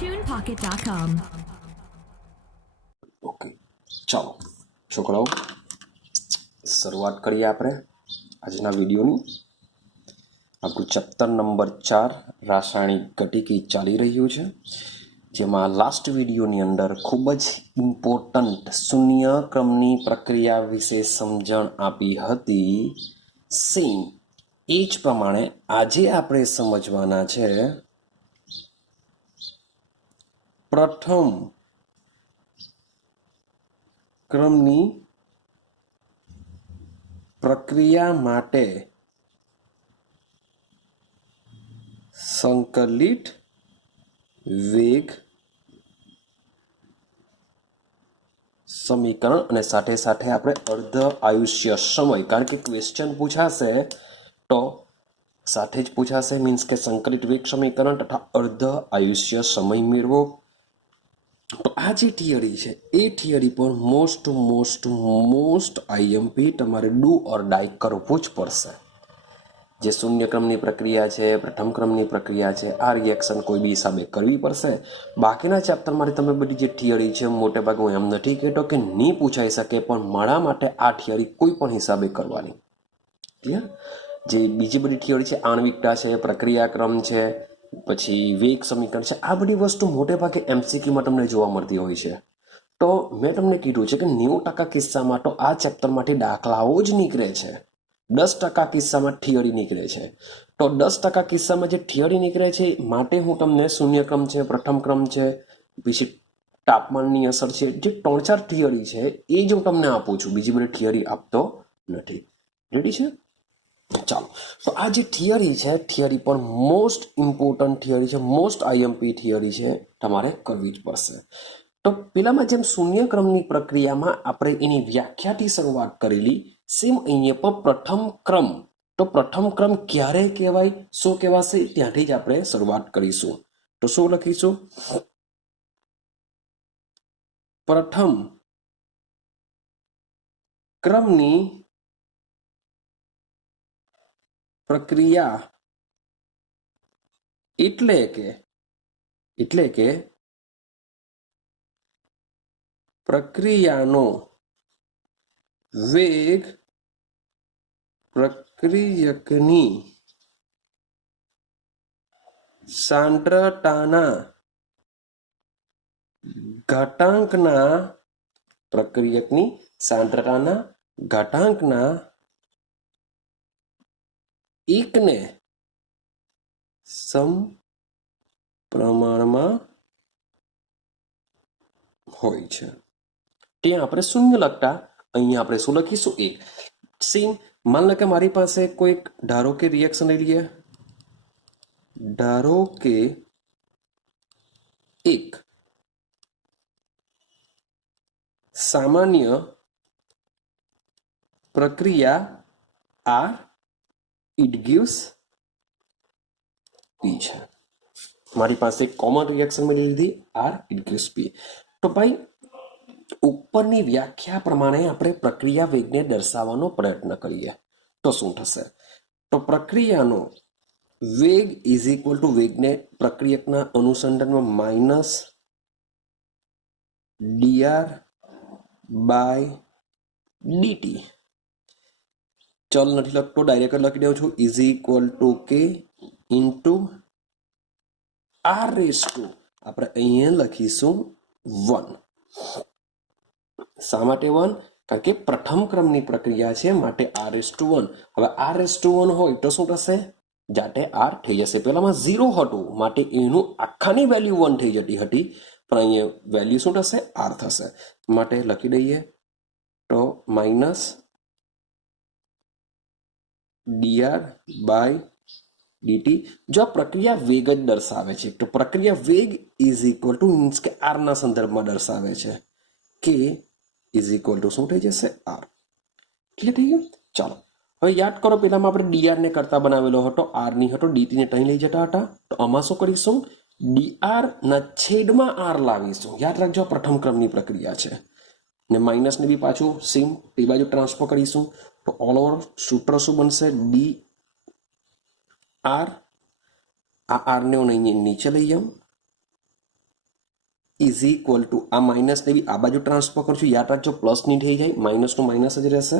TunePocket.com. Okay, ચાલો છોકરાઓ શરૂઆત કરીએ આપણે આજના વિડીયોની। આપણું ચેપ્ટર નંબર 4 રાસાયણિક ગતિકી ચાલી રહ્યું છે, જેમાં લાસ્ટ વિડીયોની અંદર ખૂબ જ ઇમ્પોર્ટન્ટ શૂન્ય ક્રમની પ્રક્રિયા વિશે સમજણ આપી હતી। સેમ એ જ પ્રમાણે આજે આપણે સમજવાના છે પ્રથમ ક્રમની પ્રક્રિયા માટે સંકલિત વેગ સમીકરણ અને સાથે સાથે આપણે અર્ધ આયુષ્ય સમય, કારણ કે ક્વેશ્ચન પૂછાશે તો સાથે જ પૂછાશે, મીન્સ કે સંકલિત વેગ સમીકરણ તથા અર્ધ આયુષ્ય સમય મેળવો। તો આ જે થિયરી છે એ થિયરી પર મોસ્ટ આઈએમપી તમારે ડુ ઓર ડાય કરવું જ પડશે। જે શૂન્ય ક્રમની પ્રક્રિયા છે, પ્રથમ ક્રમની પ્રક્રિયા છે, આ રિએક્શન કોઈ બી હિસાબે કરવી પડશે। બાકીના ચેપ્ટરમાંથી તમે બધી જે થિયરી છે, મોટે ભાગે હું એમ નથી કહેતો કે નહીં પૂછાઈ શકે, પણ મારા માટે આ થિયરી કોઈ પણ હિસાબે કરવાની। ક્લિયર? જે બીજી બધી થિયરી છે, આણ્વિકતા છે, પ્રક્રિયા ક્રમ છે, પછી વેગ સમીકરણ છે, આ બધી વસ્તુ મોટે ભાગે એમસીક્યુમાં તમને જોવા મળતી હોય છે। તો મેં તમને કીધું છે કે 90% કિસ્સામાં તો આ ચેપ્ટરમાંથી દાખલાઓ જ નીકળે છે, 10% કિસ્સામાં થિયરી નીકળે છે। તો 10% કિસ્સામાં જે થિયરી નીકળે છે માટે હું તમને શૂન્ય ક્રમ છે, પ્રથમ ક્રમ છે, પછી તાપમાનની અસર છે, જે 3-4 થિયરી છે એ જ હું તમને આપું છું, બીજી બધી થિયરી આપતો નથી। રેડી છે? ચાલો, તો આ જે થિયરી છે, થિયરી પર મોસ્ટ ઇમ્પોર્ટન્ટ થિયરી છે, મોસ્ટ આઈએમપી થિયરી છે, તમારે કરવી જ પડશે। તો પેલામાં જેમ શૂન્ય ક્રમની પ્રક્રિયામાં આપણે એની વ્યાખ્યાથી શરૂઆત કરેલી, સેમ અહીંયા પણ પ્રથમ ક્રમ, તો પ્રથમ ક્રમ ક્યારે કહેવાય, શું કહેવાશે, ત્યાંથી જ આપણે શરૂઆત કરીશું। તો શું લખીશું? પ્રથમ ક્રમની પ્રક્રિયા એટલે કે પ્રક્રિયાનો વેગ પ્રક્રિયકની સાંદ્રતાના ઘાતાંકના એકને સમપ્રમાણમાં હોય છે। ત્યાં આપણે શૂન્ય લખતા, અહીંયા આપણે શું લખીશું? 1। સેમ માન લો કે મારી પાસે કોઈક, ધારો કે રિએક્શન લઈ લઈએ, ધારો કે એક સામાન્ય પ્રક્રિયા આર, ઇટ ગિવ્સ પી છે। મારી પાસે કોમન રિએક્શન મળી લીધી, આર ઇટ ગિવ્સ પી। તો ભાઈ ઉપરની વ્યાખ્યા પ્રમાણે આપણે પ્રક્રિયા વેગને દર્શાવવાનો પ્રયત્ન કરીએ તો શું થશે? તો પ્રક્રિયાનો વેગ ઇઝ ઇક્વલ ટુ વેગને પ્રક્રિયકના અનુસંધાનમાં માઇનસ dr બાય dt, ચલ નથી લખતો, ડાયરેક્ટ લખી દઉં છું, is equal two k into R raise to, આપણે અહીંયા લખીશું 1। શા માટે 1? કારણ કે પ્રથમ ક્રમની પ્રક્રિયા છે, માટે r/1। હવે r/1 હોય તો શું થશે? જાતે r થઈ જશે। પહેલામાં 0 હતું માટે એનું આખાની વેલ્યુ 1 થઈ જતી હતી, પણ અહીંયા વેલ્યુ શું થશે? r થશે। માટે લખી દઈએ તો માઇનસ dr બાય dt। જો આ પ્રક્રિયા વેગ જ દર્શાવે છે, તો પ્રક્રિયા વેગ ઇઝ ઇક્વલ ટુ, મીન્સ કે r ના સંદર્ભમાં દર્શાવે છે, કે ઇઝ ઇક્વલ ટુ શું થઈ જશે? r। ક્લિયર થઈ ગયું? ચાલો, હવે યાદ કરો, પેલામાં આપણે dr ને કરતા બનાવેલો હતો, r ની હતો, dt ને અહીં લઈ જતા હતા, તો આમાં શું કરીશું? dr ના છેદમાં r લાવીશું। યાદ રાખજો, પ્રથમ ક્રમની પ્રક્રિયા છે, ને માઇનસ ને બી પાછું સેમ એ બાજુ ટ્રાન્સફર કરીશું, તો ઓલ ઓવર સૂત્ર શું બનશે? ડી આર, આ r ને હું અહીં નીચે લઈ જાઉં, ઇઝ ઇક્વલ ટુ આ માઇનસને બી આ બાજુ ટ્રાન્સફર કરશું, યાદ રાખજો પ્લસની થઈ જાય, માઇનસનું માઇનસ જ રહેશે.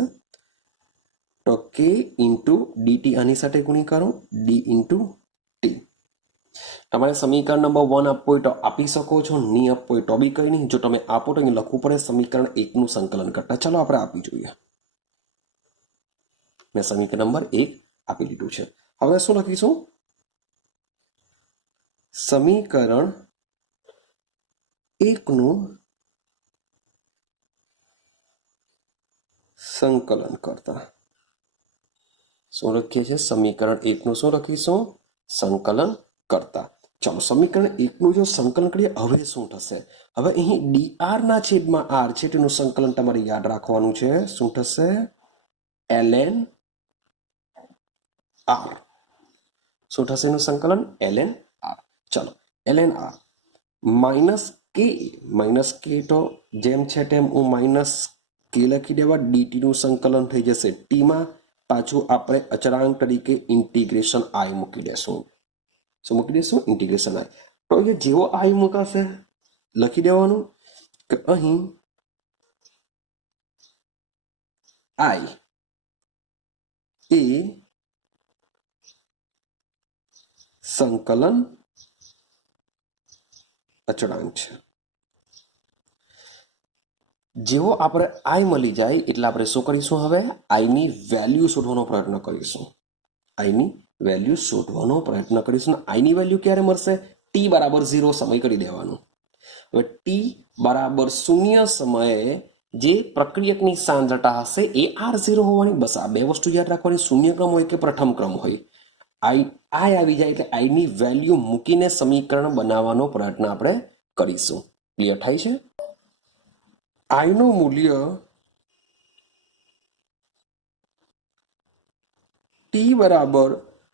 તો કે ઇન્ટુ ડીટી આની સાથે ગુણી કરો, ડી ઇન્ટુ ટી. તમારે સમીકરણ નંબર 1 આપવું હોય તો આપી શકો છો, નહીં આપવું હોય તો બી કંઈ નહીં. જો તમે આપો તો અહીં લખવું પડે સમીકરણ 1નું સંકલન કરતા. ચાલો આપણે આપી જોઈએ. મેં સમીકરણ નંબર 1 આપી દીધું છે. હવે શું લખીશું? સમીકરણ 1નું સંકલન કરતા. શું લખીએ છીએ? સમીકરણ 1નું શું લખીશું? સંકલન કરતા. ચાલો સમીકરણ 1નું જો સંકલન કરીએ હવે શું થશે? હવે અહીં dr ના છેદમાં r છે તેનું સંકલન તમારે યાદ રાખવાનું છે. શું થશે? ln r. શું થશે એનું સંકલન? ln r. ચાલો ln r માઇનસ કે તો જેમ છે તેમ હું માઇનસ કે લખી દેવા, ડીટી નું સંકલન થઈ જશે ટીમાં. પાછું આપણે અચળાંક તરીકે ઇન્ટિગ્રેશન આઈ મૂકી દેશું. શું મૂકી દેશું? ઇન્ટિગ્રેશન આઈ. તો એ જેવો આઈ મૂકાશે લખી દેવાનું કે અહીં આઈ એ સંકલન અચળાંક છે. જેવો આપણે આઈ મળી જાય એટલે આપણે શું કરીશું? હવે આઈની વેલ્યુ શોધવાનો પ્રયત્ન કરીશું. આઈની વેલ્યુ શોધવાનો પ્રયત્ન કરીશું. આઈની વેલ્યુ ક્યારે મળશે? ટી બરાબર 0 સમય કરી દેવાનું. હવે ટી બરાબર 0 સમયે જે પ્રક્રિયકની સાંદ્રતા હશે એ R0 હોવાની. બસ આ બે વસ્તુ યાદ રાખવાની, શૂન્ય ક્રમ હોય કે પ્રથમ ક્રમ હોય. આઈ આવી જાય એટલે આઈની વેલ્યુ મૂકીને સમીકરણ બનાવવાનો પ્રયત્ન આપણે કરીશું. ક્લિયર થાય છે? આઈનું મૂલ્ય ટી બરાબર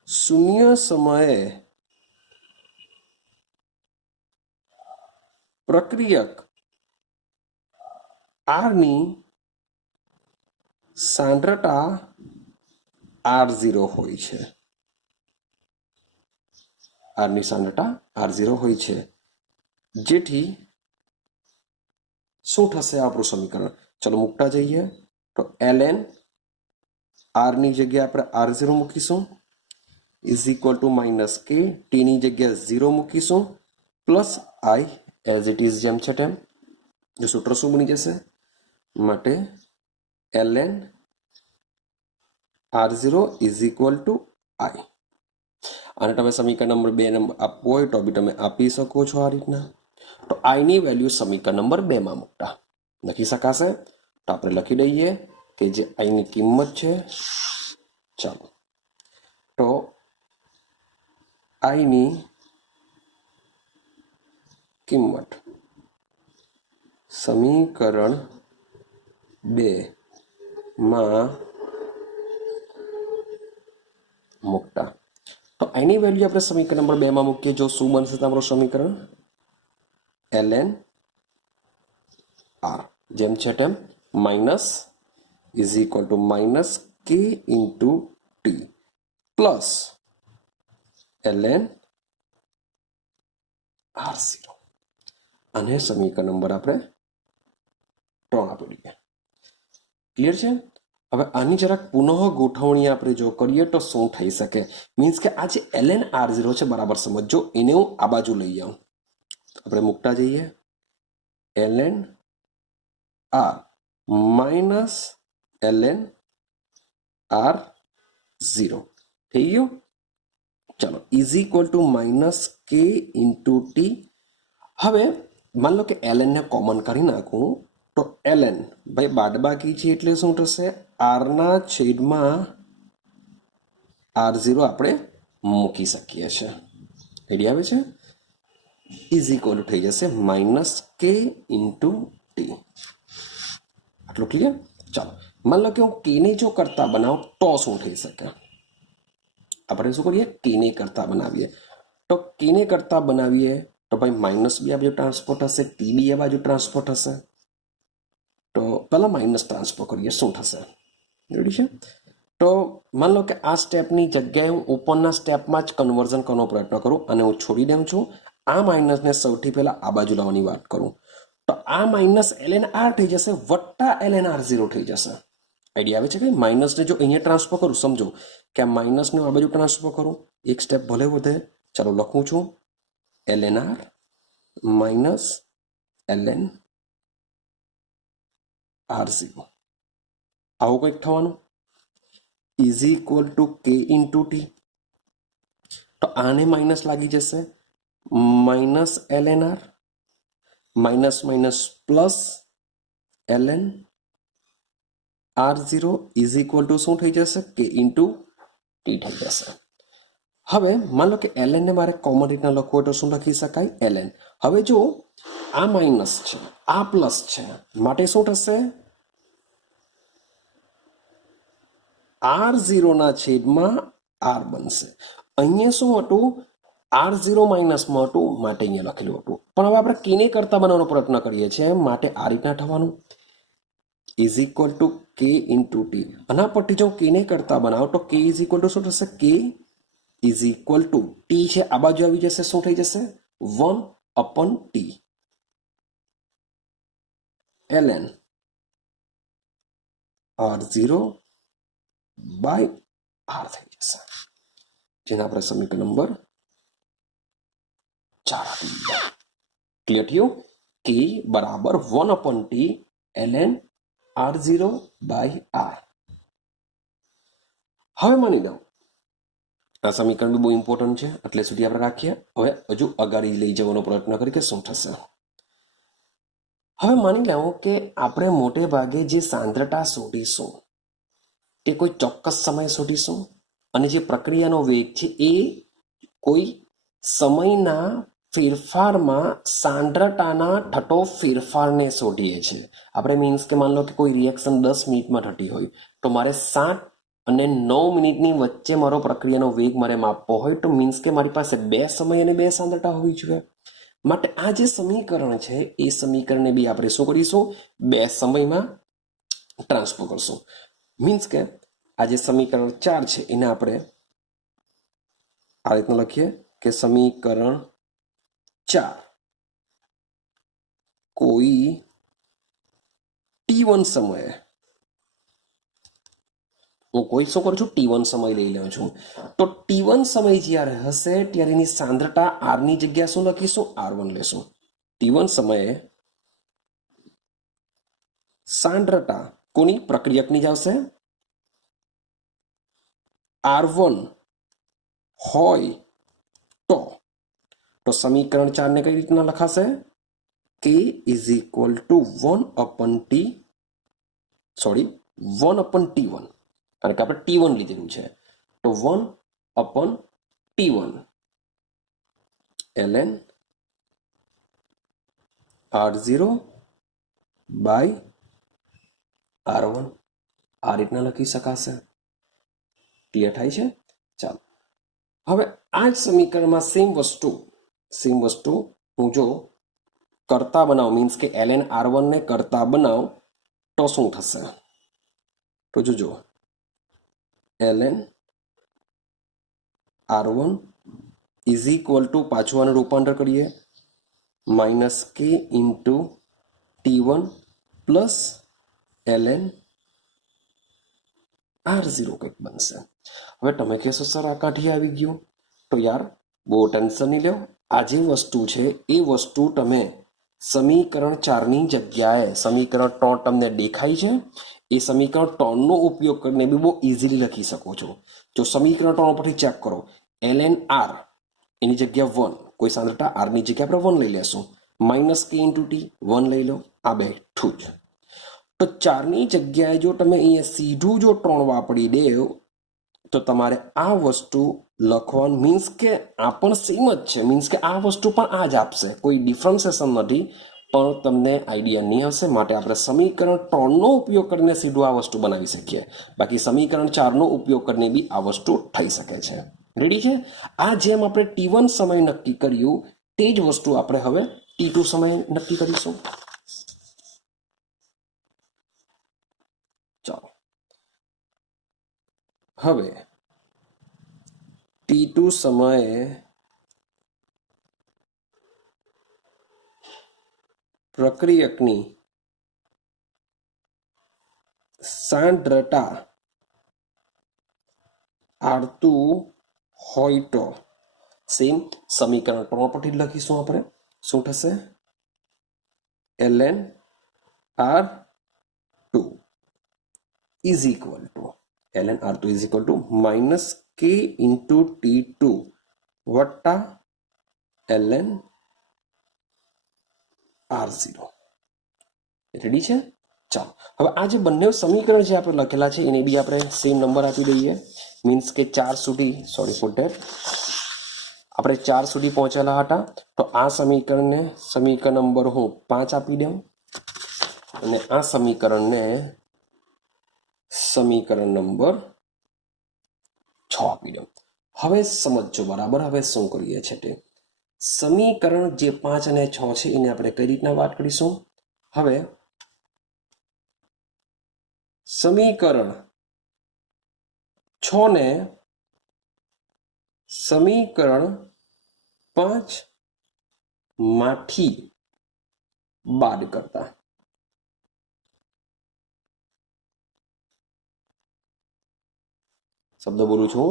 0 સમયે પ્રક્રિયક આરની સાંદ્રતા R0 હોય છે. આરની સાંદ્રતા R0 હોય છે. જેથી શું થશે આપણું સમીકરણ? ચલો મૂકતા જઈએ. તો ln r ની જગ્યાએ આપણે R0 મૂકીશું ઇઝ ઇક્વલ ટુ માઇનસ કે, ટી ની જગ્યાએ 0 મૂકીશું plus I as it is જેમ છે તેમ. જો સૂત્ર શું બની જશે? માટે ln R0 is equal to I. અને તમે સમીકરણ નંબર 2 આપવો હોય તો બી તમે આપી શકો છો આ રીતના. તો આઈની વેલ્યુ સમીકરણ નંબર 2 માં મૂકતા લખી શકાશે. તો આપણે લખી દઈએ કે જે આઈની કિંમત છે. ચાલો તો આઈની કિંમત સમીકરણ 2 માં મૂકતા. તો આઈની વેલ્યુ આપણે સમીકરણ નંબર 2 માં મૂકીએ. જો શું બનશે તમારું સમીકરણ? ln r જેમ છે તેમ minus is equal to minus k into t plus ln r0. અને સમીકરણ નંબર આપણે 3 આપી દઈએ. ક્લિયર છે? હવે આની જરાક પુનઃ ગોઠવણી આપણે જો કરીએ તો શું થઈ શકે? મીન્સ કે આ જે ln r0 છે બરાબર સમજો, એને હું આ બાજુ લઈ આવું. આપણે મૂકતા જઈએ ln r minus ln r0 થઈ ગયું. ચાલો is equal to minus k into T. હવે માન લો કે ln ને કોમન કરી નાખું તો ln ભાઈ બાદબાકી છે એટલે શું થશે? r ના છેદમાં r0 આપણે મૂકી શકીએ છીએ. આઈડિયા આવે છે? ઇઝ ઇક્વલ થઈ જશે માઇનસ કે ઇન્ટુ ટી. આટલું ક્લિયર? ચાલો માન લો કે હું કેને જો કરતા બનાવું તો શું થઈ શકે? આપણે શું કરીએ? કેને કરતા બનાવીએ. તો કેને કરતા બનાવીએ તો ભાઈ માઇનસ બી આ બાજુ ટ્રાન્સફર થશે, ટી બી આ બાજુ ટ્રાન્સફર થશે. તો પહેલા માઇનસ ટ્રાન્સફર કરીએ શું થશે? રેડી છે? તો માન લો કે આ સ્ટેપની જગ્યાએ હું ઉપરના સ્ટેપમાં જ કન્વર્ઝન કરવાનો પ્રયત્ન કરું અને હું છોડી દઉં છું. આ માઇનસને સૌથી પહેલા આ બાજુ લાવવાની વાત કરું તો આ માઇનસ ln r થઈ જશે વત્તા ln r0 થઈ જશે. આઈડિયા આવે છે કે માઇનસને જો અહીંયા ટ્રાન્સફર કરું, સમજો કે આ માઇનસને આ બાજુ ટ્રાન્સફર કરું, એક સ્ટેપ ભલે વધે. ચાલો લખું છું ln r minus ln r0. આવું કંઈક થવાનું ઇઝ ઇક્વલ ટુ કે ઇન્ટુ ટી. તો આને માઇનસ લાગી જશે, minus ln r minus minus plus ln r0 is equal two શું થઈ જશે, કે ઇન્ટુ ટી થઈ જશે. હવે માન લો કે ln ને મારે કોમન રીતના લખવું હોય તો શું લખી શકાય, ln. હવે જો આ માઇનસ છે, આ પ્લસ છે, માટે શું થશે, r0 ના છેદમાં r બનશે. અહીંયા શું હતું, r0 માઇનસમાં હતું માટે અહીંયા લખેલું હતું. પણ હવે આપણે કેને કરતા બનાવવાનો પ્રયત્ન કરીએ છીએ માટે આ રીતના થવાનું ઇઝ ઇક્વલ ટુ કે ઇન્ટુ ટી. આના પરથી જો કેને કરતા બનાવો તો કે ઇઝ ઇક્વલ ટુ શું થશે, કે ઇઝ ઇક્વલ ટુ ટી છે આ બાજુ આવી જશે, શું થઈ જશે 1/t ln r0 by r થઈ જશે, જેને આપણે સમીકરણ નંબર 4 આપી દીધા. ક્લિયર થયું, કે બરાબર 1/t ln r0 by r. હવે માની લો આ સમીકરણ બી બહુ ઇમ્પોર્ટન્ટ છે, એટલે સુધી આપણે રાખીએ. હવે હજુ અગાડી લઈ જવાનો પ્રયત્ન કરી કે શું થશે. હવે માની લેવું કે આપણે મોટે ભાગે જે સાંદ્રતા શોધીશું તે કોઈ ચોક્કસ સમય શોધીશું, અને જે પ્રક્રિયાનો વેગ છે એ કોઈ સમયના ફેરફારમાં સાંદ્રતાના થતો ફેરફારને શોધીએ છીએ આપણે. મીન્સ કે માની લો કે કોઈ રિએક્શન 10 મિનિટમાં થતી હોય તો મારે 7 અને 9 મિનિટની વચ્ચે મારો પ્રક્રિયાનો વેગ મારે માપવો હોય તો મીન્સ કે મારી પાસે 2 સમય અને 2 સાંદ્રતા હોવી જોઈએ. માટે આ જે સમીકરણ છે એ સમીકરણને બી આપણે શું કરીશું, 2 સમયમાં ટ્રાન્સફર કરશું. મીન્સ કે આ જે સમીકરણ 4 છે એને આપણે આ રીતના લખીએ કે સમીકરણ 4 કોઈ t1 સમયે, હું કોઈ શું કરું છું, t1 સમય લઈ લઉં છું. તો t1 સમય જ્યારે હશે ત્યારે એની સાંદ્રતા r ની જગ્યા શું લખીશું, r1 લેશું. t1 સમયે સાંદ્રતા કોની, પ્રક્રિયકની જ આવશે, r1 હોય તો સમીકરણ 4 ને કઈ રીતના લખાશે, k is equal two 1/t, sorry 1/t1, કારણ કે આપણે t1 લીધેલું છે. તો 1/t1 ln r0 by r1 આ રીતના લખી શકાશે. ક્લિયર થાય છે. ચાલો હવે આ જ સમીકરણમાં સેમ વસ્તુ હું જો કરતા બનાવ, મીન્સ કે ln r1 ને કરતા બનાવ તો શું થશે, તો જોજો ln r1 is equal two, પાછું આનું રૂપાંતર કરીએ, minus k into t1 plus ln r0 કંઈક બનશે. હવે તમે કહેશો સર આ કાંઠી આવી ગયું, તો યાર બહુ ટેન્શન નહીં લો. આ જે વસ્તુ છે એ વસ્તુ તમે સમીકરણ 4ની જગ્યાએ સમીકરણ 3 તમને દેખાય છે, એ સમીકરણ 3નો ઉપયોગ કરીને બી બહુ ઇઝીલી લખી શકો છો. જો સમીકરણ 3 પરથી ચેક કરો, ln r એની જગ્યા 1, કોઈ સાંદ્રતા r ની જગ્યા આપણે 1 લઈ લેશું, માઇનસ કે ઇન્ટુ ટી 1 લઈ લો, આ બેઠું જ. તો 4ની જગ્યાએ જો તમે અહીંયા સીધું જો 3 વાપરી દેવ તો તમારે આ વસ્તુ લખવાનું, મીન્સ કે આ પણ સેમ જ છે, મીન્સ કે આ વસ્તુ પણ આ જ આપશે, કોઈ ડિફરન્સેશન નથી, પણ તમને આઈડિયા નહીં આવશે. માટે આપણે સમીકરણ 3નો ઉપયોગ કરીને સીધું આ વસ્તુ બનાવી શકીએ, બાકી સમીકરણ 4નો ઉપયોગ કરીને બી આ વસ્તુ થઈ શકે છે. રેડી છે. આ જેમ આપણે t1 સમય નક્કી કર્યું તે જ વસ્તુ આપણે હવે t2 સમય નક્કી કરીશું. ચાલો હવે t2 સમયે પ્રક્રિયકની સાંદ્રતા આડતું હોય તો સેમ સમીકરણ 3 પરથી જ લખીશું આપણે. શું થશે? ln r2 is equal to ln r2 is equal to minus k into t2 વત્તા ln r0. રેડી છે? ચાલો હવે આ જે બંને સમીકરણ જે આપણે લખેલા છે એને બી આપણે સેમ નંબર આપી દઈએ. મીન્સ કે 4 સુધી, સોરી ફોર ધેટ, આપણે 4 સુધી પહોંચેલા હતા. તો આ સમીકરણને સમીકરણ નંબર હું 5 આપી દઉં અને આ સમીકરણને સમીકરણ નંબર 6 આપી દઉં. હવે સમજો બરાબર. હવે શું કરીએ છે તે સમીકરણ જે 5 અને 6 છે એને આપણે કઈ રીતના વાત કરીશું. હવે સમીકરણ 6 ને સમીકરણ 5 માંથી બાદ કરતા શબ્દ બોલું છું.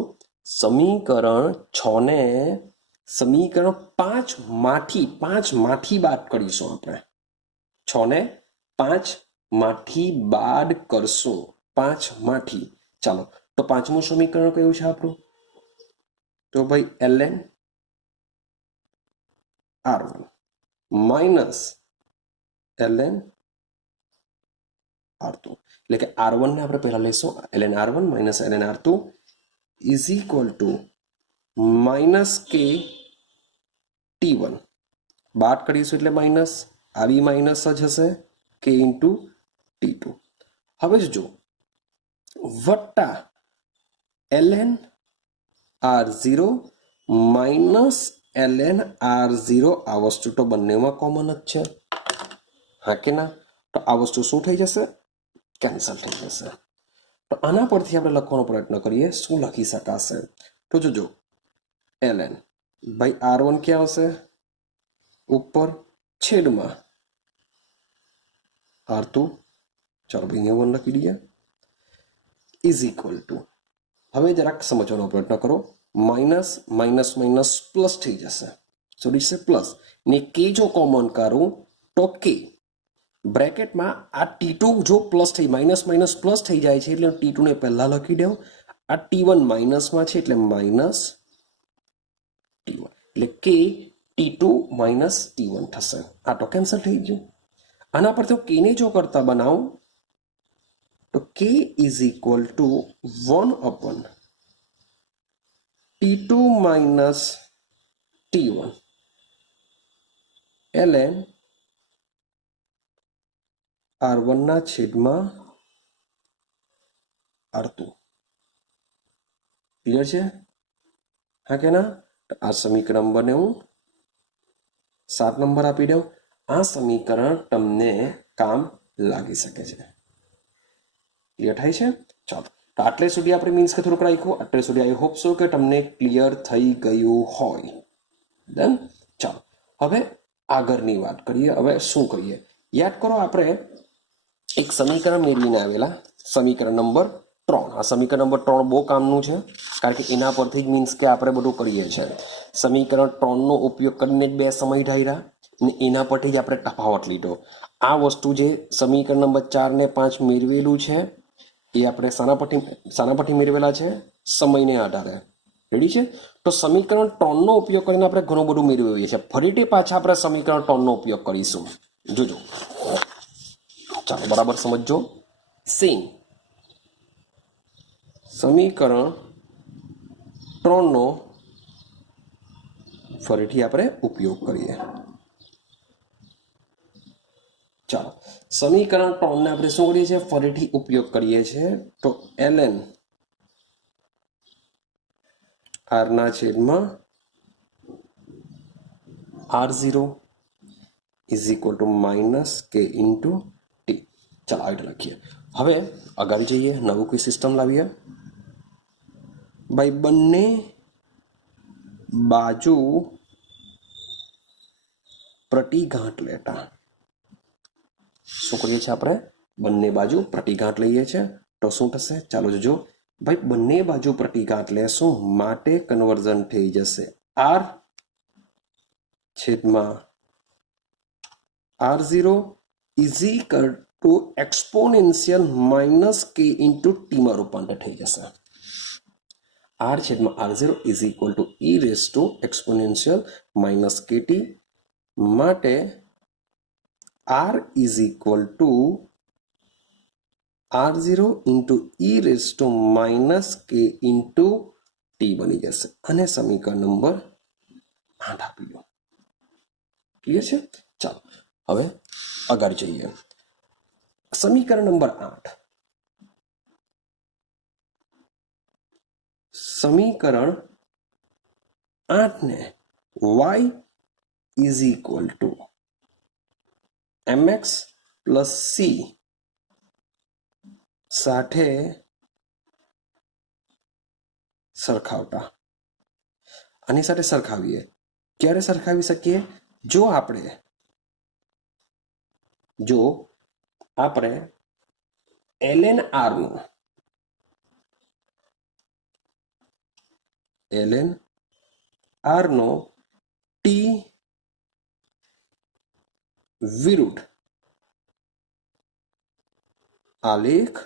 સમીકરણ 6 ને સમીકરણ 5 માંથી બાદ કરીશું. આપણે 6 ને 5 માંથી બાદ કરશું. 5 માંથી. ચાલો તો પાંચમું સમીકરણ કયું છે આપણું? તો ભાઈ ln r1 minus ln r2, એટલે કે r1 ને આપણે પહેલા લઈશું. ln r1 minus ln r2 is equal to minus કે t1. બાદ કરીશું એટલે માઇનસ, આવી માઇનસ જ હશે, કે ઇન્ટુ t2. હવે જો વત્તા ln r0 minus ln r0, આ વસ્તુ તો બંનેમાં કોમન જ છે, હા કે ના? તો આ વસ્તુ શું થઈ જશે? કેન્સલ થઈ જશે. તો આના પરથી આપણે લખવાનો પ્રયત્ન કરીએ. શું લખી શકાશે? તો જોજો ln ભાઈ r1 ક્યાં આવશે? ઉપર, છેદમાં r2. ચાલો ભાઈ અહીંયા 1 લખી દઈએ. ઇઝ ઇક્વલ ટુ, હવે જરાક સમજવાનો પ્રયત્ન કરો. માઇનસ માઇનસ માઇનસ પ્લસ થઈ જશે. શું થશે? પ્લસ. ને કે જો કોમન કરું તો કે બ્રેકેટમાં આ t2 જો પ્લસ થઈ, માઇનસ માઇનસ પ્લસ થઈ જાય છે એટલે t2 ને પહેલા લખી દઉં. આ t1 માઇનસમાં છે એટલે માઇનસ t1, એટલે કે t2 માઇનસ t1 થશે. આ તો કેન્સલ થઈ ગયું. આના પર તો કે ને જો કરતા બનાવું તો k is equal two 1 upon t2 minus t1 ln r1 ના છેદમાં r2. ક્લિયર છે? હા કે ના? આ સમીકરણ બને હું 7 નંબર આપી દઉં. આ સમીકરણ તમને કામ લાગી શકે છે. ક્લિયર થાય છે? ચાલો તો આટલે સુધી આપણે મીન્સ કે થોડુંક રાખ્યું. આટલે સુધી આઈ હોપ સો કે તમને ક્લિયર થઈ ગયું હોય. ડન? ચાલો હવે આગળની વાત કરીએ. હવે શું કરીએ? યાદ કરો આપણે એક સમીકરણ મેળવીને આવેલા, સમીકરણ નંબર 3. આ સમીકરણ નંબર 3 બહુ કામનું છે, કારણ કે એના પરથી જ મીન્સ કે આપણે બધું કરીએ છીએ. સમીકરણ 3 નો ઉપયોગ કરીને જ 2 સમય ધાર્યા ને એના પરથી જ આપણે તફાવત લીધો. આ વસ્તુ જે સમીકરણ નંબર 4 ને 5 મેળવેલું છે એ આપણે શાના પરથી મેળવેલા છે? સમયને આધારે. રેડી છે? તો સમીકરણ 3 નો ઉપયોગ કરીને આપણે ઘણું બધું મેળવીએ છીએ. ફરીથી પાછા આપણે સમીકરણ 3 નો ઉપયોગ કરીશું. જોજો, ચાલો બરાબર સમજો. સેમ સમીકરણ 3 નો ફરીથી આપણે ઉપયોગ કરીએ. ચાલો સમીકરણ 3 ને આપણે શું કરીએ છીએ? ફરીથી ઉપયોગ કરીએ છીએ. તો ln r ના છેદમાં r0 is equal to minus k into T. ચાલો આવી લખીએ. હવે આગળ જઈએ, નવું કોઈ સિસ્ટમ લાવીએ. ભાઈ બંને બાજુ પ્રતિઘાત લેતા શું કરીએ છીએ આપણે? બંને બાજુ પ્રતિઘાત લઈએ છીએ. તો શું થશે? ચાલો જોજો ભાઈ, બંને બાજુ પ્રતિઘાત લેશું માટે કન્વર્ઝન થઈ જશે આર છેદમાં R0 is equal two exponential minus k into ટીમાં રૂપાંતર થઈ જશે. R છેદમાં R0 is equal two e raise to exponential minus KT માટે R is equal two R0 into e raise to minus k into T બની જશે. અને સમીકરણ number 8 આપી દો. ક્લિયર છે? ચાલો હવે આગળ જઈએ. સમીકરણ નંબર 8. સમીકરણ 8 ને y is equal two mx plus c સાથે સરખાવતા, આની સાથે સરખાવીએ. ક્યારે સરખાવી શકીએ? જો આપણે ln r નો t વિરુદ્ધ આલેખ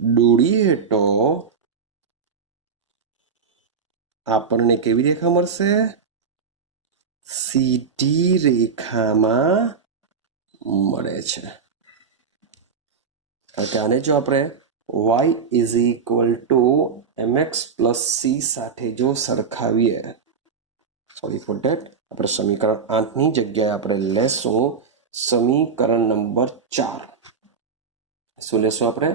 દોરીએ તો આપણને કેવી રેખા મળશે? સીધી રેખામાં મળે છે. કારણ કે આને જો આપણે y is equal two mx plus c સાથે જો સરખાવીએ, સોરી ફોર ધેટ, આપણે સમીકરણ 8 ની જગ્યાએ આપણે લેશું સમીકરણ નંબર 4. શું લેશું આપણે?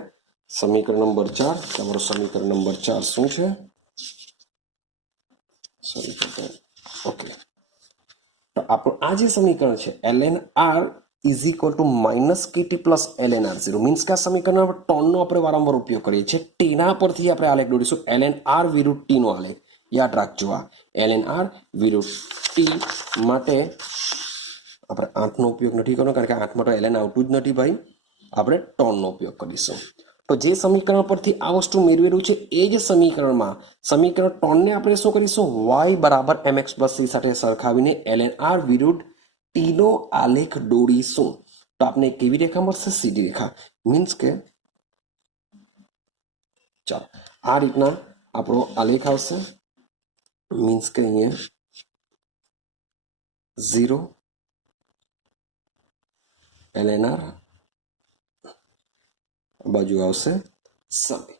સમીકરણ નંબર 4. તમારો સમીકરણ નંબર 4 શું છે? Sorry for that. ઓકે, તો આપણું આ જે સમીકરણ છે ln r is equal to minus KT plus ln r0 means કે આ સમીકરણ નંબર 3 નો આપણે વારંવાર ઉપયોગ કરીએ છીએ. ટીના પરથી આપણે આલેખ દોરીશું. ln r વિરુદ્ધ t નો આલેખ યાદ રાખજો. આ ln r વિરુદ્ધ t માટે આપણે 8 નો ઉપયોગ નથી કરવાનો, કારણ કે 8 માં તો ln આવતું જ નથી ભાઈ. આપણે 3 નો ઉપયોગ કરીશું. તો જે સમીકરણ પરથી આ વસ્તુ મેળવેલું છે એ જ સમીકરણમાં સમીકરણ 3 ને આપણે શું કરીશું? y બરાબર mx પ્લસ c સાથે સરખાવીને ln r વિરુદ્ધ t નો આલેખ દોરીશું. તો આપણે કેવી રેખા મળશે? સીધી રેખા. મીન્સ કે ચાલો આ રીતના આપણો આલેખ આવશે. મીન્સ કે અહીંયા 0 ln r બાજુ આવશે સમય.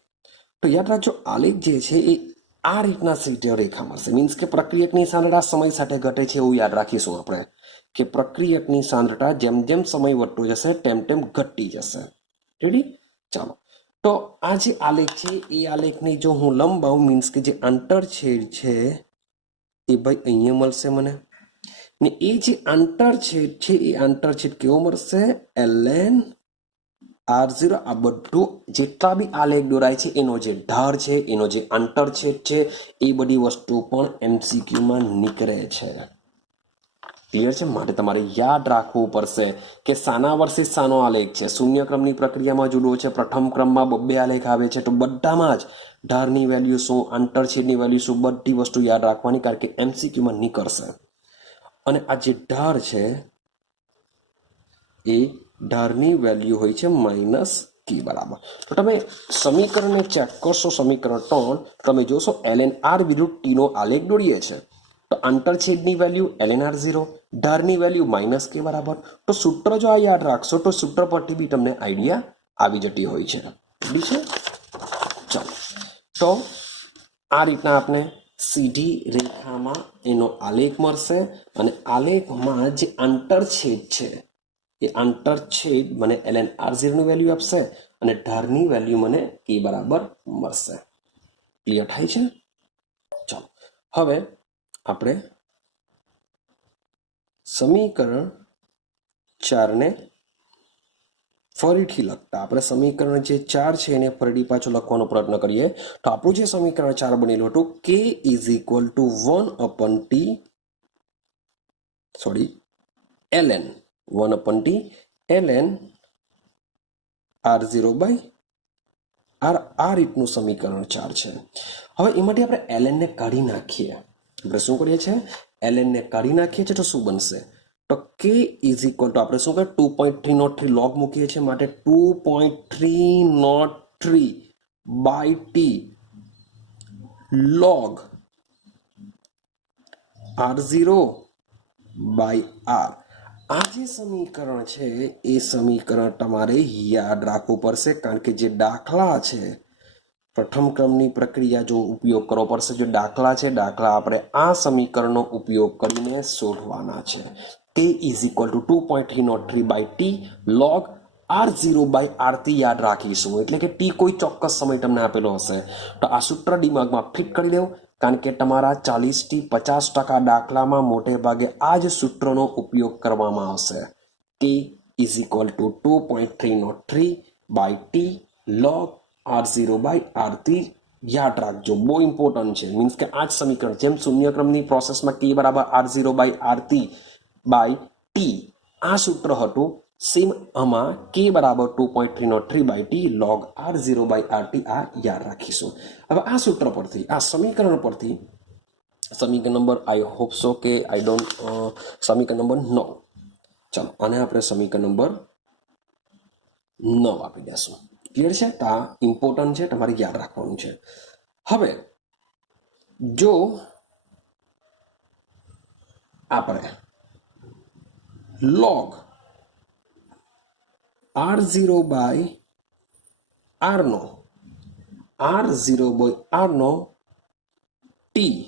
તો યાદ રાખજો આલેખ જે છે એ આ રીતના સીધી રેખા મળશે. મીન્સ કે પ્રક્રિયકની સાંદ્રતા સમય સાથે ઘટે છે એવું યાદ રાખીશું આપણે, કે પ્રક્રિયકની સાંદ્રતા જેમ જેમ સમય વધતો જશે તેમ તેમ ઘટતી જશે. રેડી? ચાલો, તો આ જે આલેખ છે એ આલેખની જો હું લંબાવું, મીન્સ કે જે આંતરછેદ છે એ ભાઈ અહીંયા મળશે મને. ને એ જે આંતરછેદ છે એ આંતરછેદ કેવો મળશે? ln r0. આ બધું જેટલા બી આલેખ દોરાય છે એનો જે ઢાળ છે, એનો જે આંતરછેદ છે, એ બધી વસ્તુ પણ MCQમાં નીકળે છે. ક્લિયર છે? માટે તમારે યાદ રાખવું પડશે કે સાના વર્ષિસ સાનો આલેખ છે. શૂન્ય ક્રમની પ્રક્રિયામાં જુદો છે, પ્રથમ ક્રમમાં બબ્બે આલેખ આવે છે. તો બધામાં જ ઢાળની વેલ્યુ શું, આંતરછેદની વેલ્યુ શું, બધી વસ્તુ યાદ રાખવાની, કારણ કે MCQમાં નીકળશે. અને આ જે ઢાળ છે એ ઢાળની વેલ્યુ હોય છે માઇનસ કી બરાબર. તો તમે સમીકરણને ચેક કરશો, સમીકરણ 3 તમે જોશો ln r વિરુદ્ધ t નો આલેખ દોરીએ છે. તો આંતરછેદની વેલ્યુ ln r0, ઢાળની વેલ્યુ માઇનસ કે બરાબર. તો સૂત્ર જો આ યાદ રાખશો તો સૂત્ર પરથી બી તમને આઈડિયા આવી જતી હોય છે. ઠીક છે? ચાલો, તો આ રીતના આપણે સીધી રેખામાં એનો આલેખ મળશે. અને આલેખમાં જે આંતરછેદ છે એ આંતરછેદ મને ln r0 ની વેલ્યુ આપશે અને ઢાળની વેલ્યુ મને k બરાબર મળશે. ક્લિયર થાય છે? ચાલો, હવે આપણે સમીકરણ 4 ને ફરીથી લખતા આપણે સમીકરણ જે 4 છે એને ફરી પાછો લખવાનો પ્રયત્ન કરીએ. તો આપણું જે સમીકરણ 4 બનેલું હતું k is equal two 1/t ln 1/t ln r0/r આ રીતનું સમીકરણ 4 છે. હવે એમાંથી આપણે ln ને કાઢી નાખીએ. આપણે શું કરીએ છીએ? ln ને કાઢી નાખીએ છીએ તો શું બનશે? તો k ઇઝ ઇક્વલ ટુ આપણે શું કરીએ 2.303 log મૂકીએ છીએ માટે 2.303 બાય ટી log r0/r. આ જે સમીકરણ છે એ સમીકરણ તમારે યાદ રાખવું પડશે, કારણ કે જે દાખલા છે પ્રથમ ક્રમની પ્રક્રિયા જો ઉપયોગ કરવો પડશે. જો દાખલા છે, દાખલા આપણે આ સમીકરણનો ઉપયોગ કરીને શોધવાના છે. k is equal to 2.303 by T log r0/r થી યાદ રાખીશું, એટલે કે ટી કોઈ ચોક્કસ સમય તમને આપેલો હશે તો આ સૂત્ર દિમાગમાં ફિટ કરી દેવું, કારણ કે તમારા 40 થી 50% દાખલામાં મોટે ભાગે આ જ સૂત્રનો ઉપયોગ કરવામાં આવશે. k is equal to 2.303 by T log r0/r થી યાદ રાખજો, બહુ ઇમ્પોર્ટન્ટ છે. મીન્સ કે આ જ સમીકરણ જેમ શૂન્ય ક્રમની પ્રોસેસમાં k બરાબર r0/r બાય ટી આ સૂત્ર હતું, સેમ આમાં k બરાબર 2.303 બાય ટી log r0/r આ યાદ રાખીશું. હવે આ સૂત્ર પરથી, આ સમીકરણ પરથી, સમીકરણ નંબર આઈ હોપ સો કે આઈ ડોન્ટ સમીકરણ નંબર 9, ચાલો આને આપણે સમીકરણ નંબર 9 આપી દેશું. ક્લિયર છે? તો આ ઇમ્પોર્ટન્ટ છે, તમારે યાદ રાખવાનું છે. હવે જો આપણે log r0/r નો ટી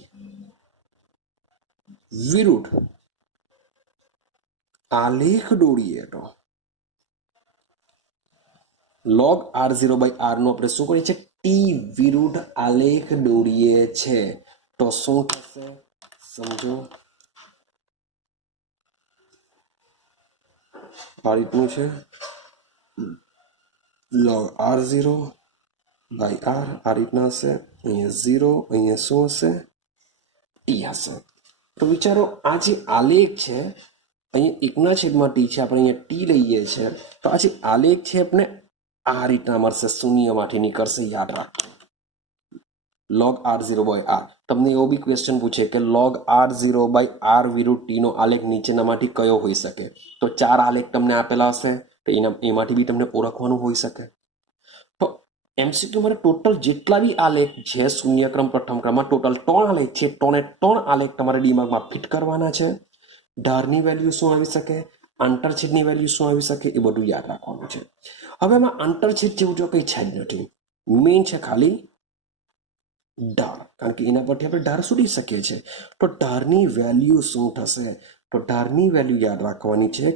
વિરુદ્ધ આલેખ દોરીએ તો log r0/r નો આપણે શું કરીએ છીએ? ટી વિરુદ્ધ આલેખ દોરીએ છે તો શું થશે સમજો. આ રીતનું છે log r0/r આ રીતના હશે. અહીંયા 0, અહીંયા શું હશે? ટી હશે. તો વિચારો આ જે આલેખ છે અહીંયા 1/t છે, આપણે અહીંયા ટી લઈએ છીએ તો આ જે આલેખ છે આપણે આ રીતના મળશે, શૂન્યમાંથી નીકળશે. યાદ રાખો log r0/r. તમને એવો બી ક્વેશ્ચન પૂછે કે log r0/r વિરુદ્ધ ટી નો આલેખ નીચેનામાંથી કયો હોઈ શકે? તો 4 આલેખ તમને આપેલા હશે તો એમાંથી બી તમને ઓળખવાનું હોઈ શકે. તો એમસીક્યુ માટે ટોટલ જેટલા બી આલેખ છે શૂન્ય ક્રમ પ્રથમ ક્રમમાં ટોટલ 3 આલેખ છે, 3 આલેખ તમારે દિમાગમાં ફિટ કરવાના છે. ઢારની વેલ્યુ શું આવી શકે, આંતરછેદની વેલ્યુ શું આવી શકે, એ બધું યાદ રાખવાનું છે. હવે એમાં આંતરછેદ જેવું જો કંઈ છે જ નથી, મેઇન છે ખાલી ઢાર, કારણ કે એના પરથી આપણે ઢાર શોધી શકીએ છીએ. તો ઢારની વેલ્યુ શું થશે? તો ઢારની વેલ્યુ યાદ રાખવાની છે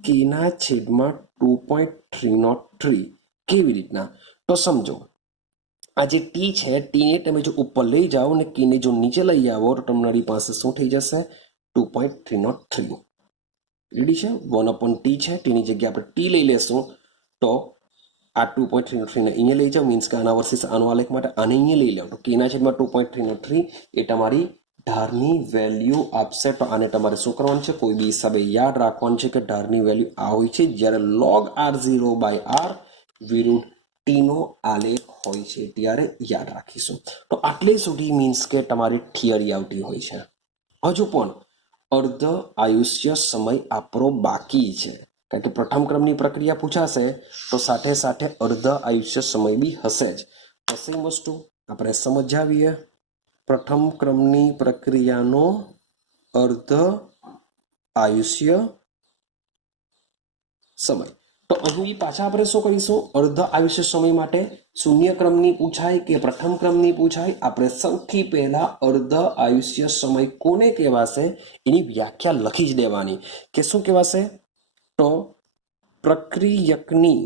કેના છેદમાં 2.303. કેવી રીતના? તો સમજો આ જે ટી છે, ટીને તમે જો ઉપર લઈ જાઓ અને કેને જો નીચે લઈ આવો તો તમારી પાસે શું થઈ જશે? 2.303. રેડી છે? 1/t છે, ટીની જગ્યાએ આપણે ટી લઈ લેશું તો આ 2.303 ને અહીંયા લઈ જાઓ, મીન્સ કે આના વર્સિસ આનો આલેખ માટે આને અહીંયા લઈ લો તો કેના છેદમાં 2.303 એ તમારી ઢારની વેલ્યુ આપશે. તો આને તમારે શું કરવાનું છે? કોઈ બી હિસાબે યાદ રાખવાનું છે કે ઢારની વેલ્યુ આ હોય છે જ્યારે log r0/r વિરુદ્ધ ટીનો આલેખ હોય છે ત્યારે યાદ રાખીશું. તો આટલે સુધી મીન્સ કે તમારી થિયરી આવતી હોય છે. હજુ પણ અર્ધ આયુષ્ય સમય આપણો બાકી છે, કારણ કે પ્રથમ ક્રમની પ્રક્રિયા પૂછાશે તો સાથે સાથે અર્ધ આયુષ્ય સમય બી હશે જ. તો સેમ વસ્તુ આપણે સમજાવીએ. પ્રથમ ક્રમની પ્રક્રિયાનો અર્ધ આયુષ્ય સમય. તો અહીં પાછા આપણે શું કરીશું? અર્ધ આયુષ્ય સમય માટે શૂન્ય ક્રમની પૂછાય કે પ્રથમ ક્રમની પૂછાય, આપણે સૌથી પહેલા અર્ધ આયુષ્ય સમય કોને કહેવાશે એની વ્યાખ્યા લખી જ દેવાની કે શું કહેવાશે? તો પ્રક્રિયકની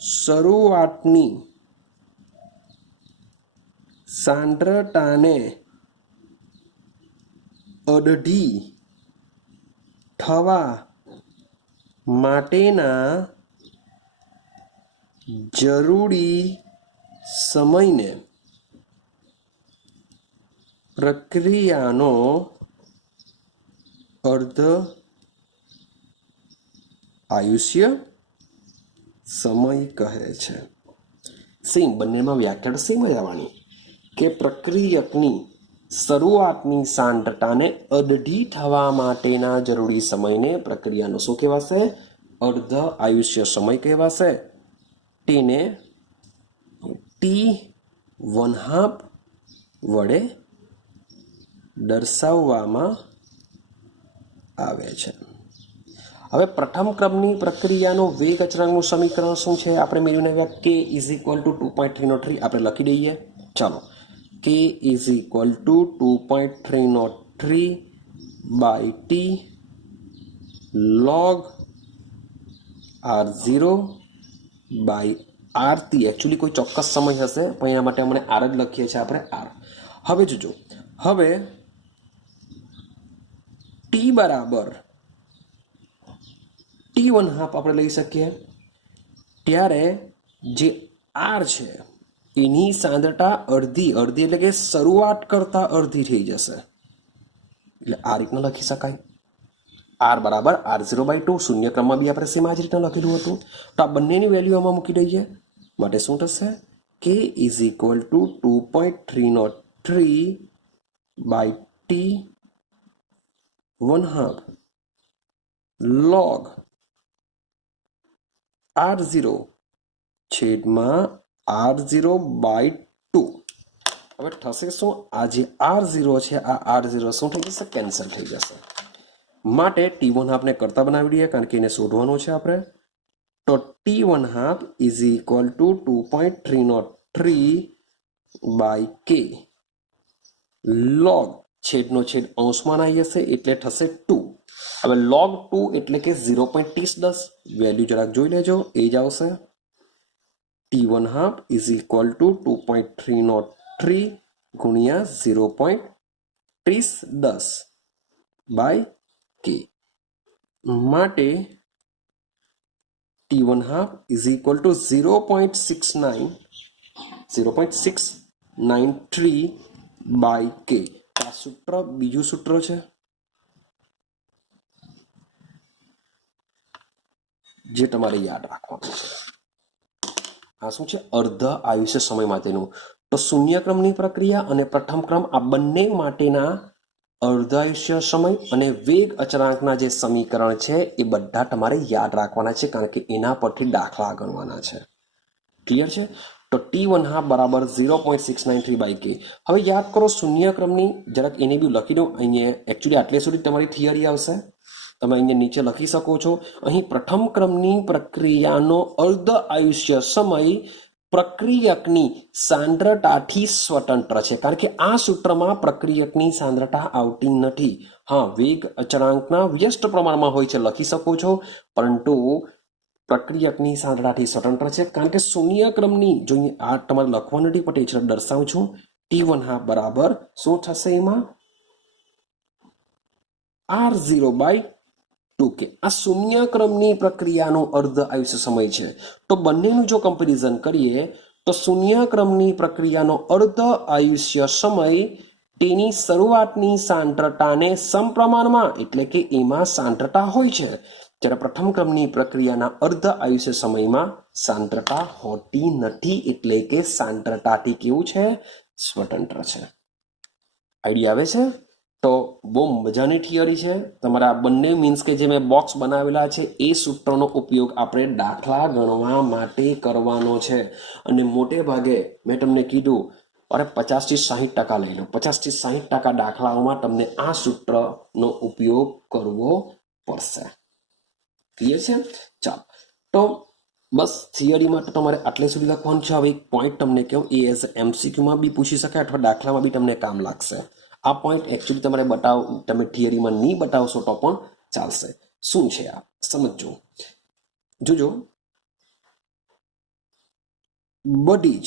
શરૂઆતની સાંદ્રતાને અડધી થવા માટેના જરૂરી સમયને પ્રક્રિયાનો અર્ધ આયુષ્ય સમય કહે છે. સેમ, બંનેમાં વ્યાખ્યા સેમ જ આવવાની કે પ્રક્રિયકની શરૂઆતની સાંદ્રતાને અડધી થવા માટેના જરૂરી સમયને પ્રક્રિયાનો શું કહેવાશે? અર્ધ આયુષ્ય સમય કહેવાશે. તેને T½ વડે દર્શાવવામાં આવે છે. હવે પ્રથમ ક્રમની પ્રક્રિયાનો વેગ અચળાંકનું સમીકરણ શું છે? આપણે મેળવીને આવ્યા k = 2.303. આપણે લખી દઈએ. ચાલો, k = 2.303 by t log r0 બાય rt. એકચ્યુઅલી કોઈ ચોક્કસ સમય હશે પણ એના માટે આપણે r જ લખીએ છીએ આપણે r. હવે જોજો, હવે t બરાબર T½ આપણે લઈ શકીએ ત્યારે જે r છે એની સાંદ્રતા અડધી એટલે કે શરૂઆત કરતા અડધી થઈ જશે. એટલે આ રીતના લખી શકાય. r બરાબર r0/2. શૂન્ય ક્રમમાં બી આપણે સેમ આ જ રીતના લખેલું હતું. તો આ બંનેની વેલ્યુ આમાં મૂકી દઈએ. માટે શું થશે? k = 2.303 by T½ log r0 છેદમાં r0/2. હવે થશે શું? આ જે r0 છે આ r0 શું થઈ જશે? કેન્સલ થઈ જશે. માટે T½ ને કરતા બનાવી દઈએ કારણ કે એને શોધવાનું છે આપણે. તો T½ = 2.303 બાય k log છેદનો છેદ અંશમાં આવી જશે એટલે થશે 2. હવે log 2 એટલે કે 0.3010. વેલ્યુ જરાક જોઈ લેજો, એ જ આવશે. T½ = 2.303 ગુણ્યા 0.3010 બાય k. માટે T½ = 0.693 બાય k. આ સૂત્ર બીજું સૂત્ર છે જે તમારે યાદ રાખવાનું છે. આ શું છે? અર્ધ આયુષ્ય સમય માટેનું. તો શૂન્ય ક્રમની પ્રક્રિયા અને પ્રથમ ક્રમ આ બંને માટેના અર્ધ આયુષ્ય સમય અને વેગ અચળાંકના જે સમીકરણ છે એ બધા તમારે યાદ રાખવાના છે કારણ કે એના પરથી દાખલા ગણવાના છે. ક્લિયર છે? તો T½ બરાબર 0.693 બાય k. હવે યાદ કરો શૂન્ય ક્રમની, જરાક એને બી લખી દઉં અહીંયા. એકચ્યુઅલી આટલે સુધી તમારી થિયરી આવશે, તમે અહીંયા નીચે લખી શકો છો. અહીં પ્રથમ ક્રમની પ્રક્રિયાનો અર્ધ આયુષ્ય સમય પ્રક્રિયકની સાંદ્રતાથી સ્વતંત્ર છે કારણ કે આ સૂત્રમાં પ્રક્રિયકની સાંદ્રતા આવતી નથી. હા, વેગ અચળાંકના વ્યસ્ત પ્રમાણમાં હોય છે, લખી શકો છો, પરંતુ પ્રક્રિયકની સાંદ્રતાથી સ્વતંત્ર છે કારણ કે શૂન્ય ક્રમની જોઈએ આ તમારે લખવાનું નથી પણ એ દર્શાવું છું. T½ બરાબર શું થશે? એમાં r0/2 કે આ શૂન્ય ક્રમની પ્રક્રિયાનો અર્ધ આયુષ્ય સમય છે. તો બંનેનું જો કમ્પેરિઝન કરીએ તો શૂન્ય ક્રમની પ્રક્રિયાનો અર્ધ આયુષ્ય સમય તેની શરૂઆતની સાંદ્રતાને સમપ્રમાણમાં એટલે કે એમાં સાંદ્રતા હોય છે, જ્યારે પ્રથમ ક્રમની પ્રક્રિયાના અર્ધ આયુષ્ય સમયમાં સાંદ્રતા હોતી નથી એટલે કે સાંદ્રતાથી કેવું છે? સ્વતંત્ર છે. આઈડિયા આવે છે? તો બહુ મજાની થિયરી છે. તમારા બંને મીન્સ કે જે મેં બોક્સ બનાવેલા છે એ સૂત્રનો ઉપયોગ આપણે દાખલા ગણવા માટે કરવાનો છે. અને મોટે ભાગે મેં તમને કીધું અરે 50 થી 60% લઈ લો. 50 થી 60% દાખલાઓમાં તમને આ સૂત્રનો ઉપયોગ કરવો પડશે. ક્લિયર છે? ચાલો, તો બસ થિયરીમાં તો તમારે આટલે સુધી લખવાનું છે. હવે એક પોઈન્ટ તમને કહું, એ એઝ MCQમાં બી પૂછી શકાય અથવા દાખલામાં બી તમને કામ લાગશે. આ પોઈન્ટ એકચ્યુઅલી તમારે તમે થિયરીમાં નહીં બતાવશો તો પણ ચાલશે. શું છે આ સમજો. જોજો, બધી જ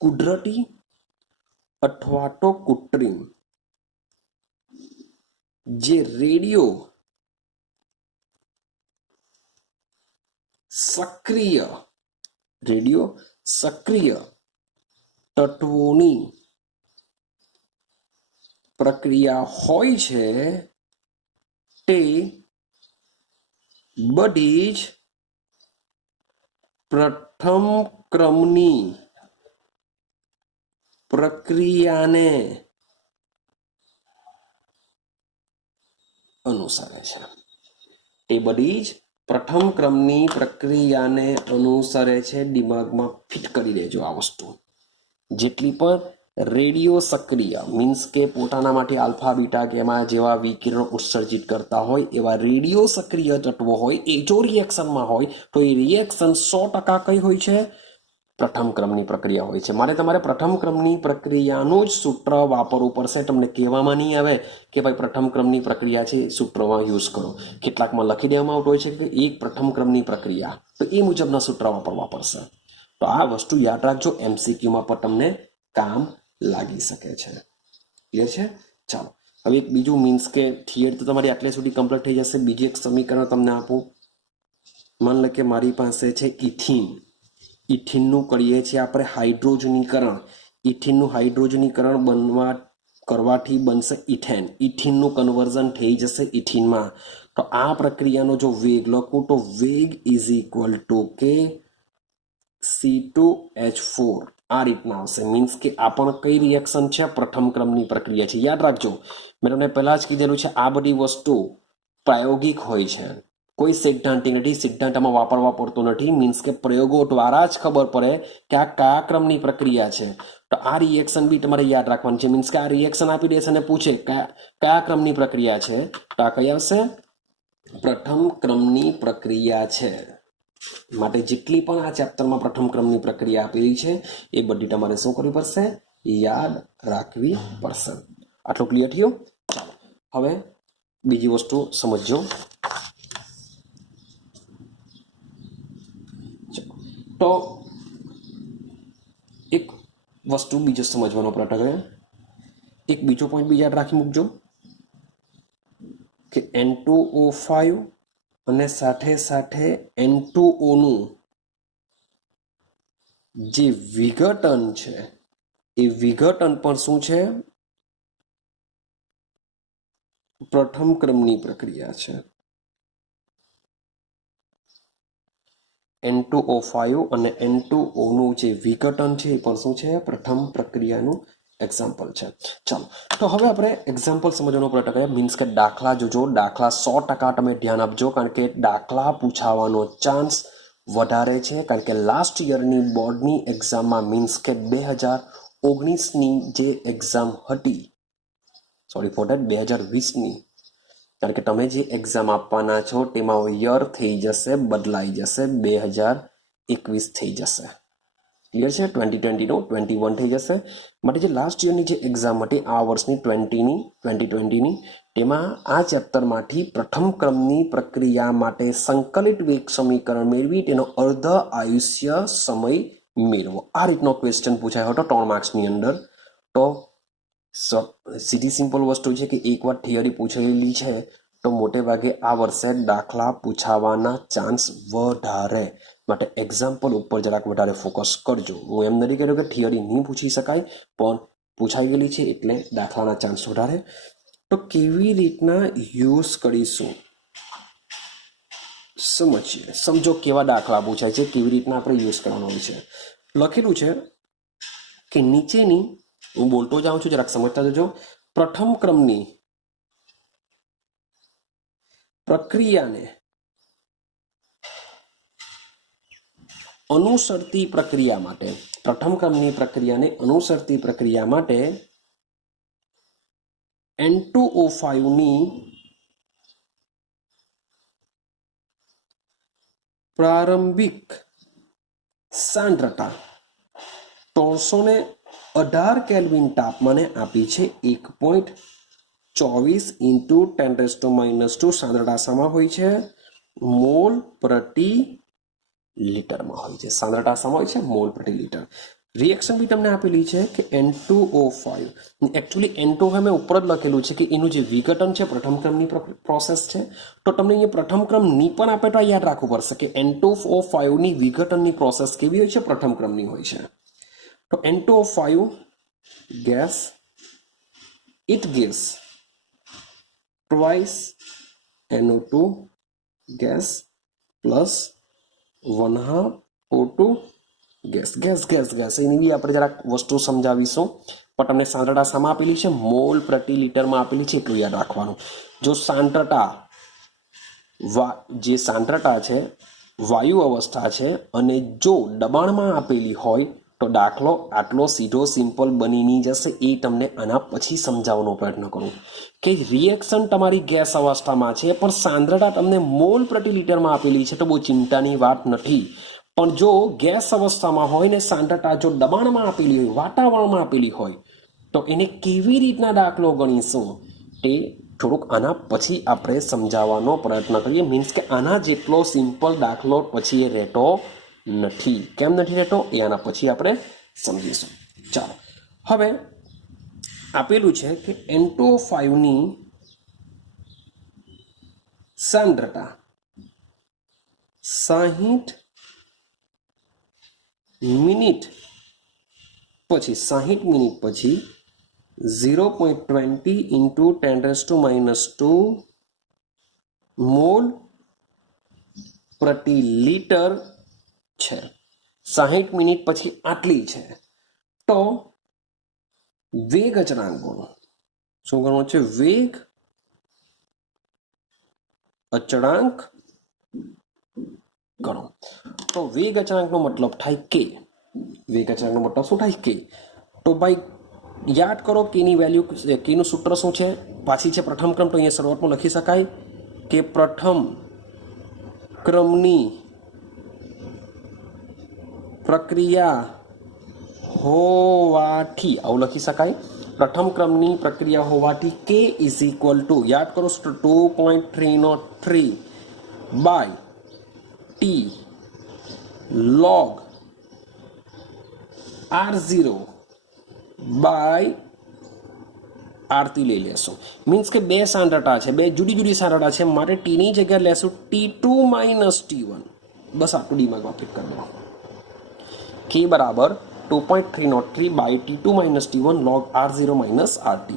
કુદરતી અથવા તો કૃત્રિમ જે રેડિયો સક્રિય તત્વોની પ્રક્રિયા હોય છે તે બધી જ પ્રથમ ક્રમની પ્રક્રિયાને અનુસરે છે. તે બધી જ પ્રથમ ક્રમની પ્રક્રિયાને અનુસરે છે. દિમાગમાં ફિટ કરી દેજો આ વસ્તુ. જેટલી પણ રેડિયો સક્રિય મીન્સ કે પોતાના માટે આલ્ફા બીટા ગેમા જેવા વિકિરણો ઉત્સર્જિત કરતા હોય એવા રેડિયો સક્રિય તત્વો હોય એ જો રિએક્શનમાં હોય તો એ રિએક્શન 100% કઈ હોય છે? પ્રથમ ક્રમની પ્રક્રિયા હોય છે. મારે તમારે પ્રથમ ક્રમની પ્રક્રિયાનું જ સૂત્ર વાપરવું પડશે. તમને કહેવામાં નહીં આવે કે ભાઈ પ્રથમ ક્રમની પ્રક્રિયા છે સૂત્રમાં યુઝ કરો. કેટલાકમાં લખી દેવામાં આવતું હોય છે કે એક પ્રથમ ક્રમની પ્રક્રિયા, તો એ મુજબના સૂત્ર વાપરવા પડશે. તો આ વસ્તુ યાદ રાખજો, એમસીક્યુમાં પણ તમને કામ લાગી શકે છે. ક્લિયર છે? ચાલો હવે એક બીજું મીન્સ કે થિયરી તો તમારી આટલે સુધી કમ્પ્લીટ થઈ જશે. બીજું એક સમીકરણ તમને આપું. માન લો કે મારી પાસે છે ઇથિન. ઇથિનનું કરીએ છીએ આપણે હાઇડ્રોજનીકરણ. ઇથિનનું હાઇડ્રોજનીકરણ કરવાથી બનશે ઇથેન. ઇથિનનું કન્વર્ઝન થઈ જશે ઇથિનમાં. તો આ પ્રક્રિયાનો જો વેગ લખું તો વેગ ઇઝ ઇક્વલ ટુ કે C2H4 આ રીતના આવશે. મીન્સ કે આ પણ કઈ રિએક્શન છે? પ્રથમ ક્રમની પ્રક્રિયા છે. યાદ રાખજો, મેં તમને પહેલા જ કીધેલું છે આ બધી વસ્તુ પ્રાયોગિક હોય છે, કોઈ સિદ્ધાંતી નથી. સિદ્ધાંતમાં વાપરવા પડતો નથી. મીન્સ કે પ્રયોગો દ્વારા જ ખબર પડે કે આ કયા ક્રમની પ્રક્રિયા છે. તો આ રિએક્શન બી તમારે યાદ રાખવાનું છે. મીન્સ કે આ રિએક્શન આપી દેશે અને પૂછે કયા ક્રમની પ્રક્રિયા છે, તો આ કઈ આવશે? પ્રથમ ક્રમની પ્રક્રિયા છે. માટે જેટલી પણ આ ચેપ્ટરમાં પ્રથમ ક્રમની પ્રક્રિયા આપેલી છે એ બધી તમારે શું કરવી પડશે? યાદ રાખવી પડશે. આટલું ક્લિયર થયું? ચાલો હવે બીજી વસ્તુ સમજજો. તો એક વસ્તુ બીજો સમજવાનો પ્રયત્ન કરે. એક બીજો પોઈન્ટ બી યાદ રાખી મૂકજો કે N2O5 અને સાથે સાથે N2O નું જે વિઘટન છે એ વિઘટન પણ શું છે? પ્રથમ ક્રમની પ્રક્રિયા છે. N2O5 અને N2O નું જે વિઘટન છે એ પણ શું છે? પ્રથમ પ્રક્રિયાનું એક્ઝામ્પલ છે. ચાલો તો હવે આપણે એક્ઝામ્પલ સમજવાનો પ્રયત્ન કરીએ. મીન્સ કે દાખલા જોજો. દાખલા 100% તમે ધ્યાન આપજો, કારણ કે દાખલા પૂછાવાનો ચાન્સ વધારે છે. કારણ કે લાસ્ટ યરની બોર્ડની એક્ઝામમાં મીન્સ કે 2019ની જે એક્ઝામ હતી, સોરી ફોર ધેટ 2020ની, કારણ કે તમે જે એક્ઝામ આપવાના છો તેમાં યર થઈ જશે, બદલાઈ જશે, 2021 થઈ જશે. ક્લિયર છે? 2020નો 21 થઈ જશે. માટે જે લાસ્ટ યરની જે એક્ઝામ હતી આ વર્ષની 2020ની, તેમાં આ ચેપ્ટરમાંથી પ્રથમ ક્રમની પ્રક્રિયા માટે સંકલિત વેગ સમીકરણ મેળવી તેનો અર્ધ આયુષ્ય સમય મેળવો. આ રીતનો ક્વેશ્ચન પૂછાયો હતો 3 માર્ક્સની અંદર. તો સીધી સિમ્પલ વસ્તુ છે કે એકવાર થિયરી પૂછેલી છે તો મોટે ભાગે આ વર્ષે દાખલા પૂછાવાના ચાન્સ વધારે. માટે એક્ઝામ્પલ ઉપર જરાક વધારે ફોકસ કરજો. હું એમ નથી કહેતો કે થિયરી નહીં પૂછી શકાય, પણ પૂછાઈ ગયેલી છે એટલે દાખલાના ચાન્સ વધારે. તો કેવી રીતના યુઝ કરીશું સમજીએ. સમજો કેવા દાખલા પૂછાય છે, કેવી રીતના આપણે યુઝ કરવાનો હોય છે. લખેલું છે કે નીચેની, હું બોલતો જાઉં છું જરાક સમજતા જજો. પ્રથમ ક્રમની પ્રક્રિયાને અનુસરતી પ્રક્રિયા માટે, પ્રથમ ક્રમની પ્રક્રિયાને અનુસરતી પ્રક્રિયા માટે N2O5 ની પ્રારંભિક સાંદ્રતા 318 કેલ્વિન તાપમાને આપી છે. 1.24 × 10⁻² સાંદ્રતા શામાં હોય છે? મોલ પ્રતિ લીટરમાં હોય છે. સાંદ્રતા શામાં હોય છે? મોલ પ્રતિ લીટર. રિએક્શન બી તમને આપેલી છે કે N2O5. એકચ્યુઅલી N2O મેં ઉપર જ લખેલું છે કે એનું જે વિઘટન છે પ્રથમ ક્રમની પ્રોસેસ છે. તો તમને અહીંયા પ્રથમ ક્રમની પણ આપે તો યાદ રાખવું પડશે કે N2O5 ની વિઘટનની પ્રોસેસ કેવી હોય છે? પ્રથમ ક્રમની હોય છે. તો N2O5 gas, it gives twice NO2 gas plus 1/2 O2 gas એની બી આપણે જરાક વસ્તુ સમજાવીશું. પણ તમને સાંદ્રતા શામાં આપેલી છે? મોલ પ્રતિ લીટરમાં આપેલી છે, એટલું યાદ રાખવાનું. જો જે સાંદ્રતા છે વાયુ અવસ્થા છે અને જો દબાણમાં આપેલી હોય તો દાખલો આટલો સીધો સિમ્પલ બની નહીં જશે. એ તમને આના પછી સમજાવવાનો પ્રયત્ન કરું કે રિએક્શન તમારી ગેસ અવસ્થામાં છે પણ સાંદ્રતા તમને મોલ પ્રતિ લીટરમાં આપેલી છે, તો બહુ ચિંતાની વાત નથી. પણ જો ગેસ અવસ્થામાં હોય ને સાંદ્રતા જો દબાણમાં આપેલી હોય, વાતાવરણમાં આપેલી હોય, તો એને કેવી રીતના દાખલો ગણીશું તે થોડુંક આના પછી આપણે સમજાવવાનો પ્રયત્ન કરીએ. મીન્સ કે આના જેટલો સિમ્પલ દાખલો પછી એ રહેતો નથી. કેમ નથી રહેતો એ આના પછી આપણે સમજીશું. ચાલો, હવે આપેલું છે કે N2O5 ની સાંદ્રતા 60 મિનિટ પછી 0.20 into 10⁻² મોલ પ્રતિ લીટર છે. 60 મિનિટ પછી આટલી છે. તો વેગ અચળાંક ગણો. શું ગણવો છે? વેગ અચળાંક ગણો. તો વેગ અચળાંકનો મતલબ થાય કે વેગ અચળાંકનો મતલબ શું થાય? કે તો ભાઈ યાદ કરો કેની વેલ્યુ, કેનું સૂત્ર શું છે? પાછી છે પ્રથમ ક્રમ, તો અહીંયા શરૂઆતમાં લખી શકાય કે પ્રથમ ક્રમની પ્રક્રિયા હોવાથી, આવું લખી શકાય. પ્રથમ ક્રમની પ્રક્રિયા હોવાથી કે ઇઝ ઇક્વલ ટુ, યાદ કરો 2.303 by T log R0 by RT લઈ લેશું. મીન્સ કે બે સાંદ્રતા છે, બે જુદી જુદી સાંદ્રતા છે, માટે ટીની જગ્યાએ લેશું T2 માઇનસ T1. બસ આટલું દિમાગમાં ફિટ કરી દો. કે બરાબર 2.303 by T2 minus T1 log R0 minus RT.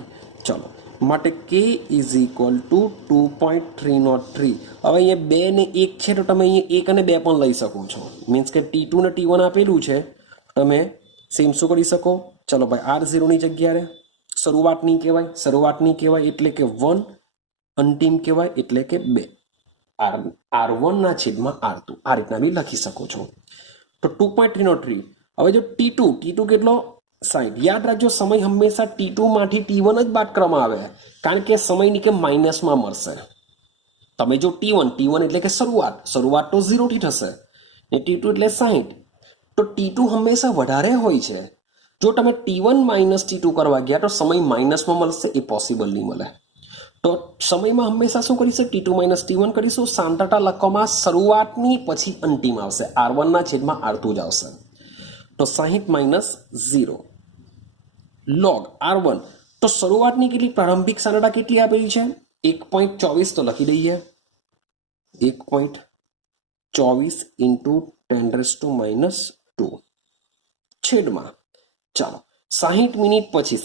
ચલો, માટે કે ઇઝ ઇક્વલ ટુ 2.303. હવે અહીંયા 2 ને 1 છે તો તમે અહીંયા 1 અને 2 પણ લઈ શકો છો. મીન્સ કે T2 ને T1 આપેલું છે, તમે સેમ શું કરી શકો? ચલો ભાઈ, R0 ની જગ્યાએ શરૂઆતની કહેવાય એટલે કે 1, અંતિમ કહેવાય એટલે કે 2. R1 ના છેદમાં R2 આ રીતના બી લખી શકો છો. તો 2.303. હવે જો T2 કેટલો? 60. યાદ રાખજો, સમય હંમેશા T2 માંથી T1 જ બાદ કરવામાં આવે, કારણ કે સમયની કે માઇનસમાં મળશે. તમે જો T1 એટલે કે શરૂઆત તો 0 થી થશે ને T2 એટલે 60, તો T2 હંમેશા વધારે હોય છે. જો તમે T1 માઇનસ T2 કરવા ગયા તો સમય માઇનસમાં મળશે, એ પોસિબલ નહીં મળે. તો સમયમાં હંમેશા શું કરીશું? T2 માઇનસ T1 કરીશું. સાંદ્રતા લખવામાં શરૂઆતની પછી અંતિમ આવશે, R1 ના છેદમાં R2 જ આવશે. તો 60 માઇનસ 0 log R1. તો શરૂઆતની કેટલી, પ્રારંભિક સાંદ્રતા કેટલી આપેલી છે? 1.24. તો લખી દઈએ 1.24 ઇન્ટુ 10⁻² છેદમાં, ચાલો 60 મિનિટ પછી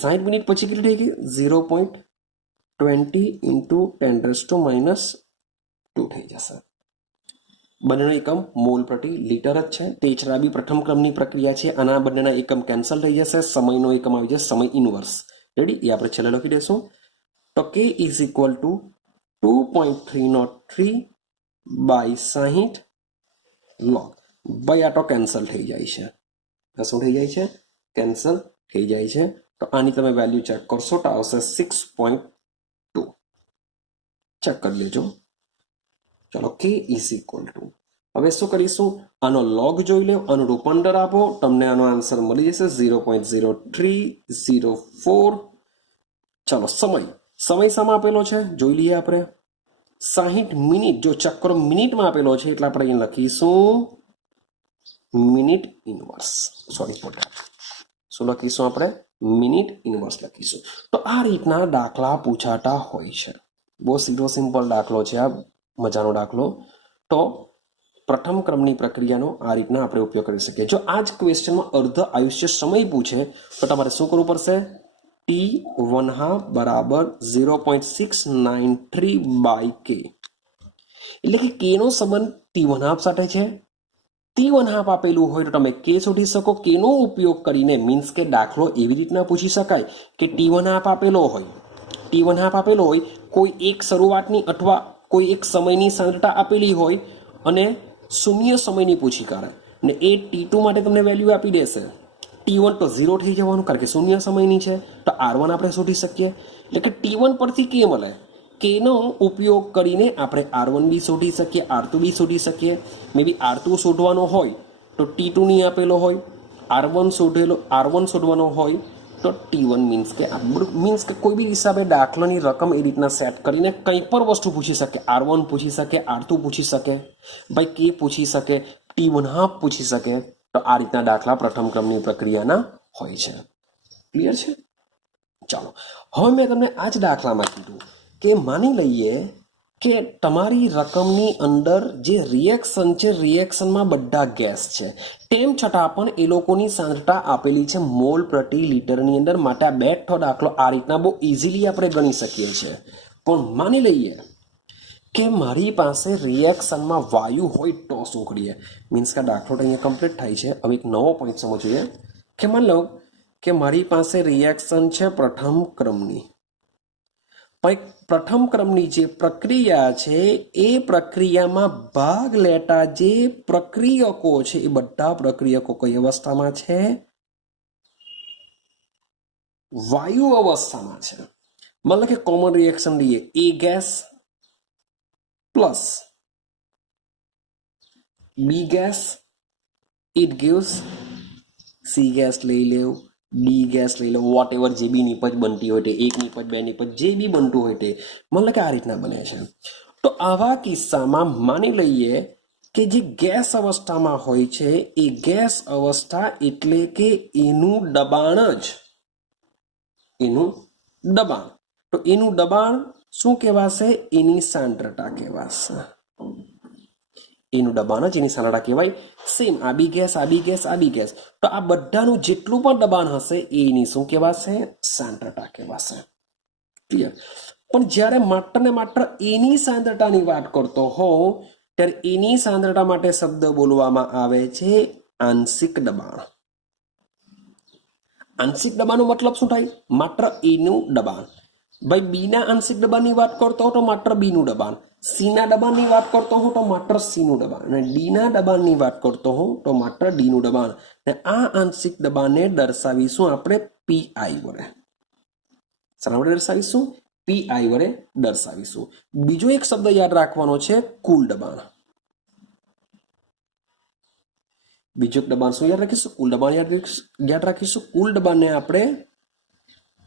કેટલી થઈ ગઈ? 0.20 ઇન્ટુ 10⁻² થઈ જશે. બંનેનો એકમ મોલ પ્રતિ લીટર જ છે. તે છતાં બી પ્રથમ ક્રમની પ્રક્રિયા છે. આના બંનેના એકમ કેન્સલ થઈ જશે. સમયનો એકમ આવી જશે, સમય ઇનવર્સ. રેડી? એ આપણે છેલ્લે લખી દઈશું. તો કે is equal to 2.303 by 60 log. ભાઈ આ તો કેન્સલ થઈ જાય છે. આ શું થઈ જાય છે? કેન્સલ થઈ જાય છે. તો આની તમે વેલ્યુ ચેક કરશો તો આવશે 6.2. ચેક કરી લેજો. ચલો, કે ઇઝ ઇક્વલ ટુ, હવે શું કરીશું? આનો લોગ જોઈ લો, આનું રૂપાંતર આપો, તમને આનો આન્સર મળી જશે 0.0304. ચલો, સમય શામાં આપેલો છે જોઈ લઈએ આપણે. 60 મિનિટ, જો ચક્રો મિનિટમાં આપેલો છે એટલે આપણે અહીં લખીશું મિનિટ ઇનવર્સ. શું લખીશું આપણે? મિનિટ ઇનવર્સ લખીશું. તો આ રીતના દાખલા પૂછાતા હોય છે. બહુ સીધો સિમ્પલ દાખલો છે આ, મજાનો દાખલો. તો પ્રથમ ક્રમની પ્રક્રિયાનો આ રીતના આપણે ઉપયોગ કરી શકીએ. જો આ જ ક્વેશ્ચનમાં અર્ધ આયુષ્ય સમય પૂછે તો તમારે શું કરવું પડશે? T1 બરાબર 0.693 બાય K. એટલે કે કે નો સંબંધ T1 સાથે છે. T1 આપેલું હોય તો તમે કે શોધી શકો. કેનો ઉપયોગ કરીને મીન્સ કે દાખલો એવી રીતના પૂછી શકાય કે T1 આપેલો હોય કોઈ એક શરૂઆતની અથવા કોઈ એક સમયની સાંદ્રતા આપેલી હોય અને શૂન્ય સમયની પૂછી કાઢે ને એ T2 માટે તમને વેલ્યુ આપી દેશે. T1 તો 0 થઈ જવાનું કારણ કે શૂન્ય સમયની છે, તો R1 આપણે શોધી શકીએ. એટલે કે T1 પરથી કે મળે, કેનો ઉપયોગ કરીને આપણે R1 બી શોધી શકીએ, R2 બી શોધી શકીએ. મે બી R2 શોધવાનો હોય તો T2 ની આપેલો હોય, R1 શોધવાનો હોય તો T1 મીન્સ કે કોઈ બી હિસાબે દાખલાની રકમ એ રીતના સેટ કરીને કંઈ પણ વસ્તુ પૂછી શકે. R1 પૂછી શકે, R2 પૂછી શકે, ભાઈ કે પૂછી શકે, T1 પૂછી શકે. તો આ રીતના દાખલા પ્રથમ ક્રમની પ્રક્રિયાના હોય છે. ક્લિયર છે? ચાલો, હવે મેં તમને આ જ દાખલામાં કીધું કે માની લઈએ કે તમારી રકમની અંદર જે રિએક્શન છે, રિએક્શનમાં બધા ગેસ છે, તેમ છતાં પણ એ લોકોની સાંદ્રતા આપેલી છે મોલ પ્રતિ લીટરની અંદર. માટે આ બેઠો દાખલો આ રીતના બહુ ઇઝીલી આપણે ગણી શકીએ છીએ. પણ માની લઈએ કે મારી પાસે રિએક્શનમાં વાયુ હોય તો શું કરીએ? મીન્સ કે દાખલો તો અહીંયા કમ્પ્લીટ થાય છે. હવે એક નવો પોઈન્ટ સમજીએ કે માની લો કે મારી પાસે રિએક્શન છે પ્રથમ ક્રમની. પ્રથમ ક્રમની જે પ્રક્રિયા છે એ પ્રક્રિયામાં ભાગ લેતા જે પ્રક્રિયકો છે એ બધા પ્રક્રિયકો કઈ અવસ્થામાં છે? વાયુ અવસ્થામાં છે. મતલબ કે કોમન રિએક્શન લઈએ, A gas plus B gas, it gives C gas લઈ લેવું, ડી ગેસ લઈ લો, વોટ એવર જે બી નિપજ બનતી હોય તે, એક નિપજ, બે નિપજ, જે બી બનતું હોય તે મતલબ કે આ રીતના બને છે. તો આવા કિસ્સામાં માની લઈએ કે જે ગેસ અવસ્થામાં હોય છે એ ગેસ અવસ્થા એટલે કે એનું દબાણ તો એનું દબાણ શું કહેવાશે? એની સાંદ્રતા કહેવાશે. એનું દબાણ જ એની સાંદ્રતા કહેવાય. સેમ આ બી ગેસ, આ બી ગેસ, આ બી ગેસ, તો આ બધાનું જેટલું પણ દબાણ હશે એની શું કહેવાશે? સાંદ્રતા કહેવાશે. ક્લિયર? પણ જ્યારે માત્ર ને માત્ર એની સાંદ્રતાની વાત કરતો હોઉં ત્યારે એની સાંદ્રતા માટે શબ્દ બોલવામાં આવે છે આંશિક દબાણ. આંશિક દબાણનો મતલબ શું થાય? માત્ર એનું દબાણ. ભાઈ બીના આંશિક દબાણની વાત કરતો હો તો માત્ર બીનું દબાણ, સીના દબાણની વાત કરતો હું તો માત્ર સીનું દબાણ, અને ડીના દબાણની વાત કરતો હું તો માત્ર ડીનું દબાણ. ને આ આંશિક દબાણને દર્શાવીશું આપણે પીઆઈ વડે. શાના વડે દર્શાવીશું? પીઆઈ વડે દર્શાવીશું. બીજો એક શબ્દ યાદ રાખવાનો છે, કુલ દબાણ. બીજું દબાણ શું યાદ રાખીશું? કુલ દબાણ યાદ રાખીશું. કુલ દબાણને આપણે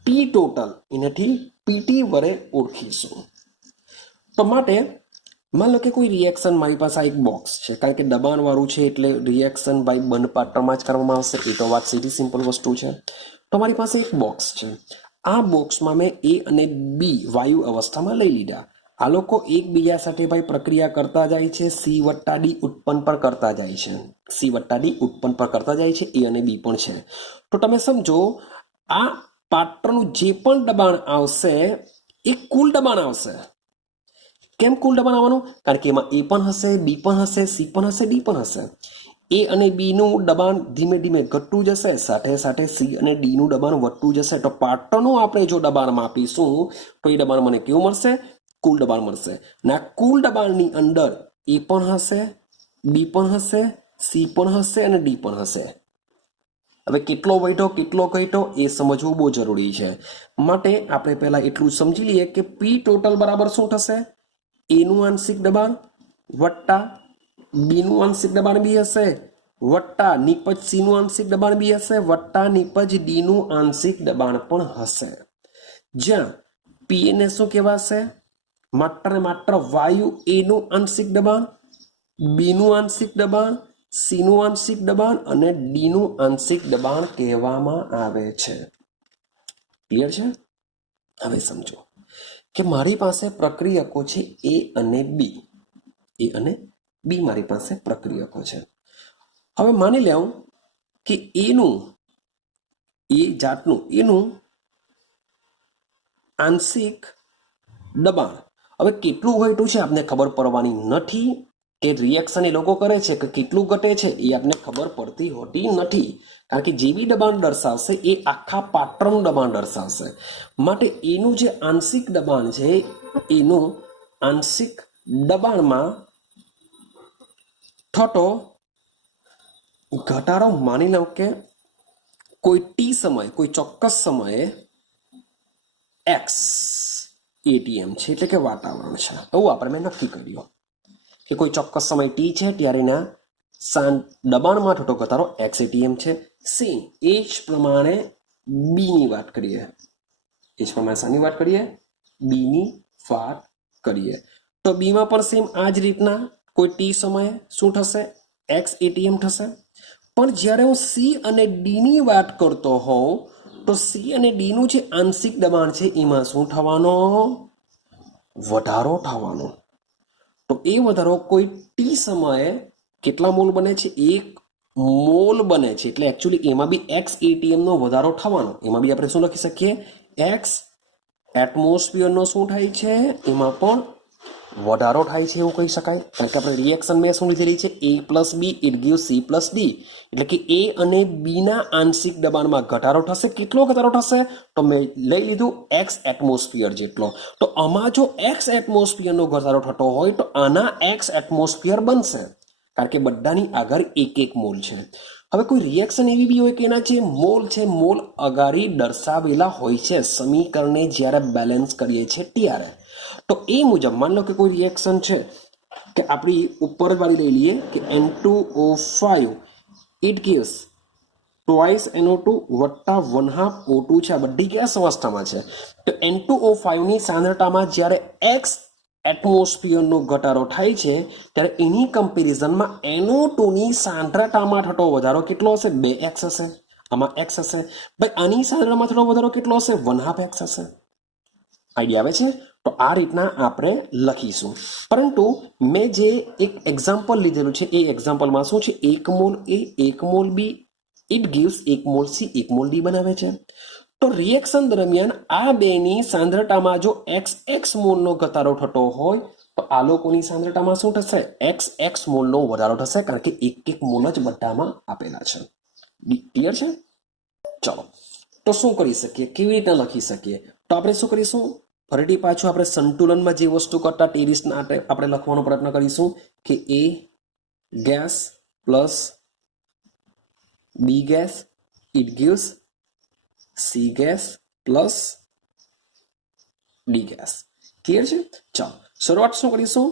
ટી ટોટલ એનાથી પીટી વડે ઓળખીશું. તો માટે માન લો કે કોઈ રિએક્શન મારી પાસે આ એક બોક્સ છે, કારણ કે દબાણ વાળું છે એટલે રિએક્શન બાય બંધ પાત્રમાં જ કરવામાં આવશે. એ તો વાત સીધી સિમ્પલ વસ્તુ છે. તો મારી પાસે એક બોક્સ છે. આ બોક્સમાં મેં એ અને બી વાયુ અવસ્થામાં લઈ લીધા. આ લોકો એકબીજા સાથે ભાઈ પ્રક્રિયા કરતા જાય છે, સી વત્તા ડી ઉત્પન્ન પર કરતા જાય છે, સી વત્તા ડી ઉત્પન્ન પર કરતા જાય છે. એ અને બી પણ છે. તો તમે સમજો આ પાત્રનું જે પણ દબાણ આવશે એ કુલ દબાણ આવશે. કેમ કુલ દબાણ આવવાનું? કારણ કે એમાં એ પણ હશે, બી પણ હશે, સી પણ હશે, ડી પણ હશે. એ અને બી નું દબાણ ધીમે ધીમે ઘટતું જશે, સાથે સાથે સી અને ડી નું દબાણ વધતું જશે. તો પાત્રનું આપણે જો દબાણ માપીશું તો એ દબાણ મને કેવું મળશે? કુલ દબાણ મળશે. અને આ કુલ દબાણની અંદર એ પણ હશે, બી પણ હશે, સી પણ હશે અને ડી પણ હશે. હવે કેટલો વધ્યો કેટલો ઘટ્યો એ સમજવું બહુ જરૂરી છે. માટે આપણે પહેલા એટલું સમજી લઈએ કે પી ટોટલ બરાબર શું થશે? એનું આંશિક દબાણ વત્તા બીનું આંશિક દબાણ બી હશે, વત્તા નિપજ સીનું આંશિક દબાણ બી હશે, વત્તા નિપજ ડીનું આંશિક દબાણ પણ હશે. જ્યાં પી ને શું કહેવાશે? માત્ર ને માત્ર વાયુ એનું આંશિક દબાણ, બીનું આંશિક દબાણ, સીનું આંશિક દબાણ અને ડીનું આંશિક દબાણ કહેવામાં આવે છે. ક્લિયર છે? હવે સમજો કે મારી પાસે પ્રક્રિયકો છે એ અને બી. એ અને બી મારી પાસે પ્રક્રિયકો છે. હવે માની લેવું કે એનું એ જાતનું એનું આંશિક દબાણ હવે કેટલું ઘટ્યું છે આપને ખબર પડવાની નથી, કે રિએક્શન એ લોકો કરે છે કે કેટલું ઘટે છે એ આપને ખબર પડતી હોતી નથી, કારણ કે જે બી દબાણ દર્શાવશે એ આખા પાત્રનું દબાણ દર્શાવશે. માટે એનું જે આંશિક દબાણ છે એનું આંશિક દબાણમાં થતો ઘટાડો માની લો કે કોઈ ટી સમય, કોઈ ચોક્કસ સમયે એક્સ એટીએમ છે, એટલે કે વાતાવરણ છે, એવું આપણે મેં નક્કી કર્યું કે કોઈ ચોક્કસ સમય ટી છે ત્યારે એના દબાણમાં થતો ઘટાડો એક્સ એટીએમ છે. સેમ એ જ પ્રમાણે બીની વાત કરીએ, એ જ પ્રમાણે શાની વાત કરીએ, બીની વાત કરીએ તો બીમાં પણ સેમ આ જ રીતના કોઈ ટી સમયે શું થશે, એક્સ એટીએમ થશે. પણ જ્યારે હું સી અને ડીની વાત કરતો હોઉં તો સી અને ડીનું જે આંશિક દબાણ છે એમાં શું થવાનો, વધારો થવાનો. તો એ વધારો કોઈ ટી સમયે કેટલા મોલ બને છે, 1 મોલ બને છે, એટલે એકચ્યુઅલી એમાં બી એક્સ એટીએમ નો વધારો થવાનો. એમાં બી આપણે શું લખી શકીએ, એક્સ એટમોસ્ફિયરનો શું થાય છે, એમાં પણ વધારો થાય છે એવું કહી શકાય, કારણ કે આપણે રિએક્શન મેં શું લીધેલી છે, A plus B it give C plus D, એટલે કે એ અને બીના આંશિક દબાણમાં ઘટાડો થશે. કેટલો ઘટાડો થશે, તો મેં લઈ લીધું એક્સ એટમોસ્ફિયર જેટલો. તો આમાં જો એક્સ એટમોસ્ફિયરનો ઘટાડો થતો હોય તો આના એક્સ એટમોસ્ફિયર બનશે, કારણ કે બધાની આગળ 1 મોલ છે. હવે કોઈ રિએક્શન એવી બી હોય કે એના જે મોલ છે, મોલ અગાડી દર્શાવેલા હોય છે સમીકરણને જ્યારે બેલેન્સ કરીએ છીએ ત્યારે. તો એ મુજબ માન લો કે કોઈ રિએક્શન છે કે આપણી ઉપર વાળી લઈ લઈએ કે N2O5 it gives twice NO2 વત્તા 1/2 O2 છે. આ બધી ગેસ અવસ્થામાં છે. તો N2O5 ની સાંદ્રતામાં જ્યારે x એટમોસ્ફિયરનો ઘટાડો થાય છે ત્યારે એની કમ્પેરિઝનમાં NO2 ની સાંદ્રતામાં થતો વધારો કેટલો હશે, 2x હશે. આમાં x હશે ભાઈ, આની સાંદ્રતામાં થતો વધારો કેટલો હશે, 1/2x હશે. આઈડિયા આવે છે. તો આ રીતના આપણે લખીશું. પરંતુ મેં જે એક એક્ઝામ્પલ લીધેલું છે એ એક્ઝામ્પલમાં શું છે, 1 mole A 1 mole B it gives 1 mole C 1 mole D બનાવે છે. તો રિએક્શન દરમિયાન આ બેની સાંદ્રતામાં જો xx મોલનો ઘટાડો થતો હોય તો આ લોકોની સાંદ્રતામાં શું થશે, xx મોલનો વધારો થશે, કારણ કે 1 મોલ જ બધામાં આપેલા છે. ક્લિયર છે? ચલો, તો શું કરી શકીએ, કેવી રીતના લખી શકીએ? તો આપણે શું કરીશું, ફરીથી પાછું આપણે સંતુલનમાં જે વસ્તુ કરતા તે રીતના આપણે લખવાનો પ્રયત્ન કરીશું કે A gas plus B gas it gives C gas plus D gas. Clear છે? ચાલો શરૂઆત શું કરીશું,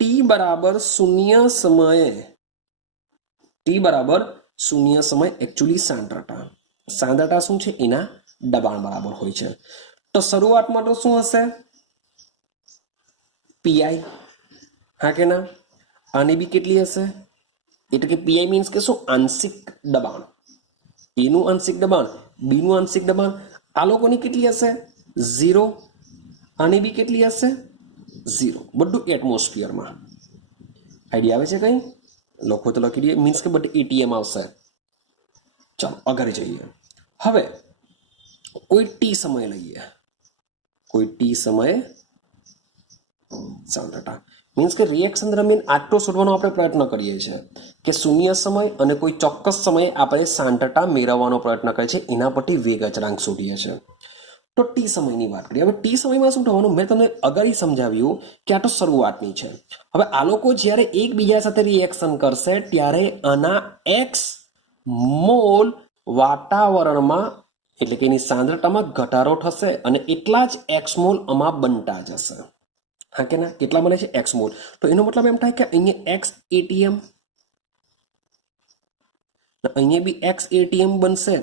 ટી બરાબર 0 સમયે, ટી બરાબર 0 સમય એકચ્યુઅલી સાંદ્રતા શું છે, એના દબાણ બરાબર હોય છે. તો શરૂઆતમાં તો શું હશે, પીઆઈ, હા કે ના, આની બી કેટલી હશે, એટલે કે પીઆઈ મીન્સ કે શું, આંશિક દબાણ, એનું આંશિક દબાણ, બીનું આંશિક દબાણ, આ લોકોની કેટલી હશે, 0, આની બી કેટલી હશે, 0, બધું એટમોસ્ફિયરમાં. આઈડિયા આવે છે કઈ, લખો તો લખી દઈએ, મીન્સ કે બધું એટીએમ આવશે. ચાલો આગળ જઈએ. હવે કોઈ ટી સમય લઈએ, કોઈ ટી સમયે સાંદ્રતા મીન્સ કે રિએક્શન દરમિયાન આટલો શોધવાનો આપણે પ્રયત્ન કરીએ છીએ કે 0 સમય અને કોઈ ચોક્કસ સમયે આપણે સાંદ્રતા મેળવવાનો પ્રયત્ન કરીએ છીએ, એના પરથી વેગ અચળાંક શોધીએ છીએ. તો ટી સમયની વાત કરીએ. હવે ટી સમયમાં શું થવાનું, મેં તમને અગાડી સમજાવ્યું કે આ તો શરૂઆતની છે. હવે આ લોકો જ્યારે એકબીજા સાથે રિએક્શન કરશે ત્યારે આના એક્સ મોલ વાતાવરણમાં, એટલે કે એની સાંદ્રતામાં ઘટાડો થશે અને એટલા જ એક્સ મોલ આમાં બનતા જશે. હા કે ના, કેટલા બને છે, એક્સ મોલ. તો એનો મતલબ એમ થાય કે અહીંયા એક્સ એટીએમ, અહીંયા બી એક્સ એટીએમ બનશે.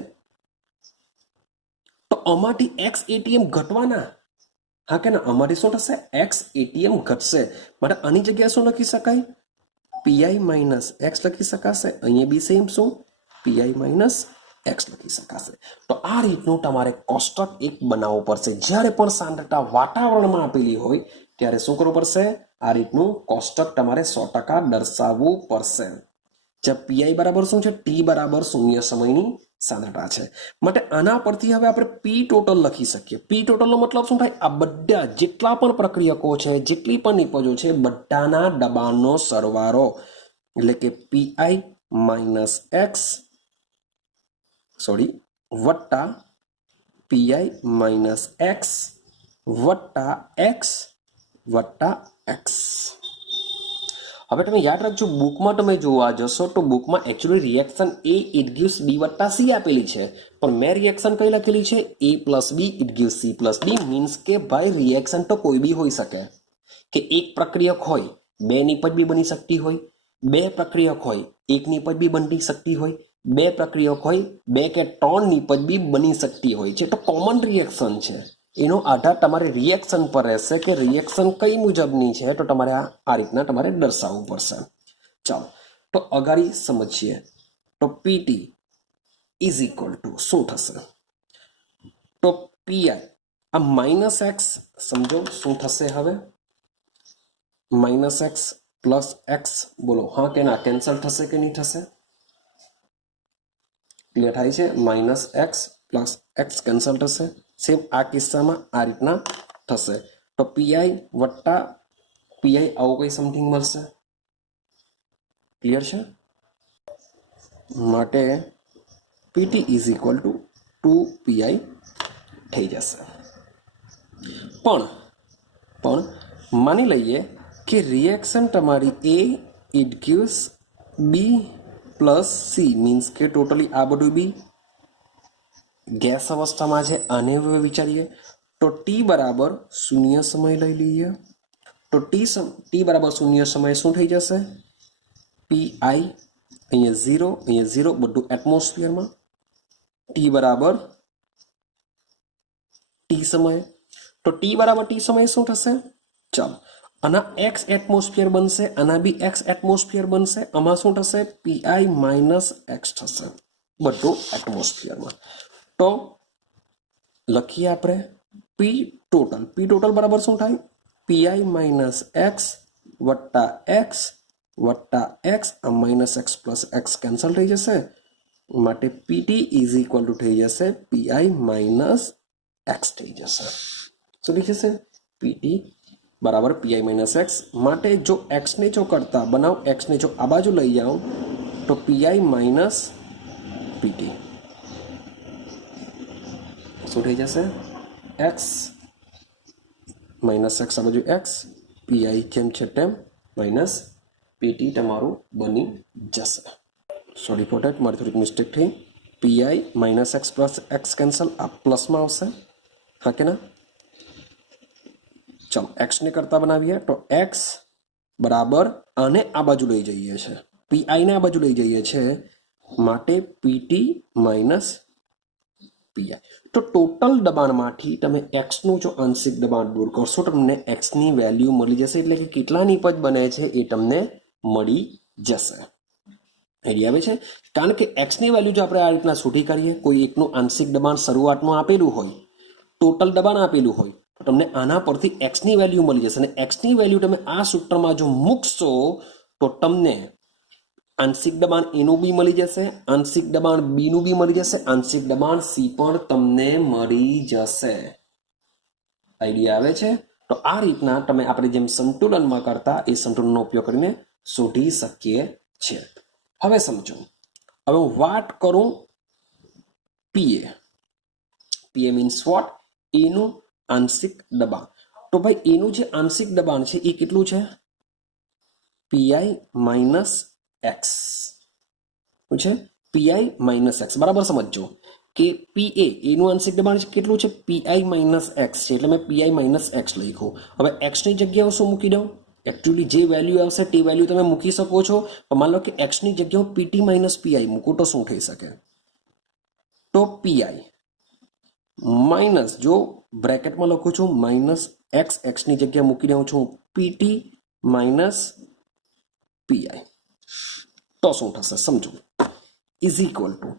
તો આમાંથી એક્સ એટીએમ ઘટવાના, હા કે ના, આમાંથી શું થશે, એક્સ એટીએમ ઘટશે. માટે આની જગ્યાએ શું લખી શકાય, પીઆઈ માઇનસ એક્સ લખી શકાશે. અહીંયા બી સેમ શું, પીઆઈ માઇનસ એક્સ લખી શકાશે. તો આ રીતનું તમારે કોષ્ટક એક બનાવવું પડશે. જ્યારે પણ સાંદ્રતા વાતાવરણમાં આપેલી હોય ત્યારે શું કરવું પડશે, આ રીતનું કોષ્ટક તમારે 100% દર્શાવવું પડશે. જ્યાં પીઆઈ બરાબર શું છે, ટી બરાબર શૂન્ય સમયની સાંદ્રતા છે. માટે આના પરથી હવે આપણે પી ટોટલ લખી શકીએ. પી ટોટલનો મતલબ શું થાય, આ બધા જેટલા પણ પ્રક્રિયકો છે, જેટલી પણ નિપજો છે, બધાના દબાણનો સરવાળો, એટલે કે પીઆઈ માઇનસ એક્સ વત્તા પીઆઈ માઇનસ એક્સ વત્તા એક્સ વત્તા એક્સ. હવે તમે યાદ રાખજો, બુકમાં તમે જોવા જશો તો બુકમાં actually reaction A it gives B વત્તા સી આપેલી છે, પણ મેં રિએક્શન કઈ લખેલી છે, A plus B it gives C plus D. Means કે ભાઈ રિએક્શન તો કોઈ બી હોઈ શકે, કે એક પ્રક્રિયક હોય બે નિપજ બી બની શકતી હોય, બે પ્રક્રિયક હોય એક નિપજ બી બની શકતી હોય, બે પ્રક્રિયક હોય બે કે ત્રણ નિપજ બી બની શકતી હોય છે. તો કોમન રિએક્શન છે, એનો આધાર તમારે રિએક્શન પર રહેશે કે રિએક્શન કઈ મુજબની છે, તો તમારે આ રીતના તમારે દર્શાવવું પડશે. ચાલો તો અગાડી સમજીએ. તો પીટી ઇઝ ઇક્વલ ટુ શું થશે, તો પીઆઈ આ માઇનસ એક્સ સમજો શું થશે, હવે માઇનસ એક્સ પ્લસ એક્સ, બોલો હા કે ના, કેન્સલ થશે કે નહીં થશે, ક્લિયર થાય છે, minus x plus x cancel થશે. સેમ આ કિસ્સામાં આ રીતના થશે. તો પીઆઈ વત્તા પીઆઈ આવું કઈ સમથિંગ મળશે, ક્લિયર છે. માટે PT is equal to 2 PI થઈ જશે. પણ માની લઈએ કે રિએક્શન તમારી A it gives B plus C, means કે ટોટલી આ બધું બી ગેસ અવસ્થામાં છે. આને હવે વિચારીએ તો ટી બરાબર શૂન્ય સમય લઈ લઈએ. તો ટી બરાબર શૂન્ય સમય શું થઈ જશે, પી આઈ અહીંયા ઝીરો બધું એટમોસ્ફિયરમાં, ટી બરાબર ટી સમય. તો ટી બરાબર ટી સમય શું થશે, ચાલો આના એક્સ એટમોસ્ફિયર બનશે, આના બી એક્સ એટમોસ્ફિયર બનશે. આમાં શું થશે, પીઆઈ માઇનસ એક્સ થશે, બધું એટમોસ્ફિયરમાં. તો લખીએ આપણે પી ટોટલ બરાબર શું થાય, પીઆઈ માઇનસ એક્સ વત્તા એક્સ વત્તા એક્સ, આ minus x plus x cancel થઈ જશે. માટે પીટી ઇઝ ઇક્વલ ટુ થઈ જશે પીઆઈ માઇનસ એક્સ થઈ જશે. શું થઈ જશે, પીટી બરાબર પીઆઈ માઇનસ એક્સ. માટે જો એક્સને જો કરતા બનાવ, એક્સને જો આ બાજુ લઈ જાઓ તો પીઆઈ માઇનસ પીટી શું થઈ જશે, એક્સ માઇનસ એક્સ, આ બાજુ એક્સ, પીઆઈ જેમ છે તેમ માઇનસ પીટી તમારું બની જશે. સોરી ફોર ડેટ, મારી થોડીક મિસ્ટેક થઈ. PI minus x plus x cancel, આ પ્લસમાં આવશે, હા કે ના. ચાલો એક્સને કરતા બનાવીએ તો એક્સ બરાબર આને આ બાજુ લઈ જઈએ છે, પીઆઈને આ બાજુ લઈ જઈએ છે, માટે પીટી માઇનસ પીઆઈ. તો ટોટલ દબાણમાંથી તમે એક્સનું જો આંશિક દબાણ દૂર કરશો તો તમને એક્સની વેલ્યુ મળી જશે, એટલે કે કેટલા નિપજ બને છે એ તમને મળી જશે. આઈડિયા આવે છે, કારણ કે એક્સની વેલ્યુ જો આપણે આ રીતના શોધી કાઢીએ, કોઈ એકનું આંશિક દબાણ શરૂઆતમાં આપેલું હોય, ટોટલ દબાણ આપેલું હોય, તો તમને આના પરથી એક્સની વેલ્યુ મળી જશે. અને એક્સની વેલ્યુ તમે આ સૂત્રમાં જો મૂકશો તો તમને આંશિક દબાણ એનું બી મળી જશે, આંશિક દબાણ બીનું બી મળી જશે, આંશિક દબાણ સી પણ તમને મળી જશે. આઈડિયા આવે છે. તો આ રીતના તમે આપણે જેમ સંતુલનમાં કરતા એ સંતુલનનો ઉપયોગ કરીને શોધી શકીએ છીએ. હવે સમજો, હવે હું વાત કરું પીએ મીન્સ વોટ, એનું આંશિક દબાણ. તો ભાઈ એનું જે આંશિક દબાણ છે એ કેટલું છે, પીઆઈ માઇનસ એક્સ છે, પીઆઈ માઇનસ એક્સ. બરાબર સમજો કે પીએ એનું આંશિક દબાણ કેટલું છે, પીઆઈ માઇનસ એક્સ છે, એટલે મેં પીઆઈ માઇનસ એક્સ લખ્યું. હવે એક્સની જગ્યાએ શું મૂકી દઉં, એકચ્યુઅલી જે વેલ્યુ આવશે તે વેલ્યુ તમે મૂકી શકો છો. માન લો કે એક્સની જગ્યાએ પીટી માઇનસ પીઆઈ મૂકું તો શું થઈ શકે, તો પીઆઈ માઇનસ, જો બ્રેકેટમાં લખું છું માઇનસ એક્સ, એક્સની જગ્યાએ મૂકી દઉં છું પીટી માઇનસ પીઆઈ, તો શું થશે સમજો, is equal to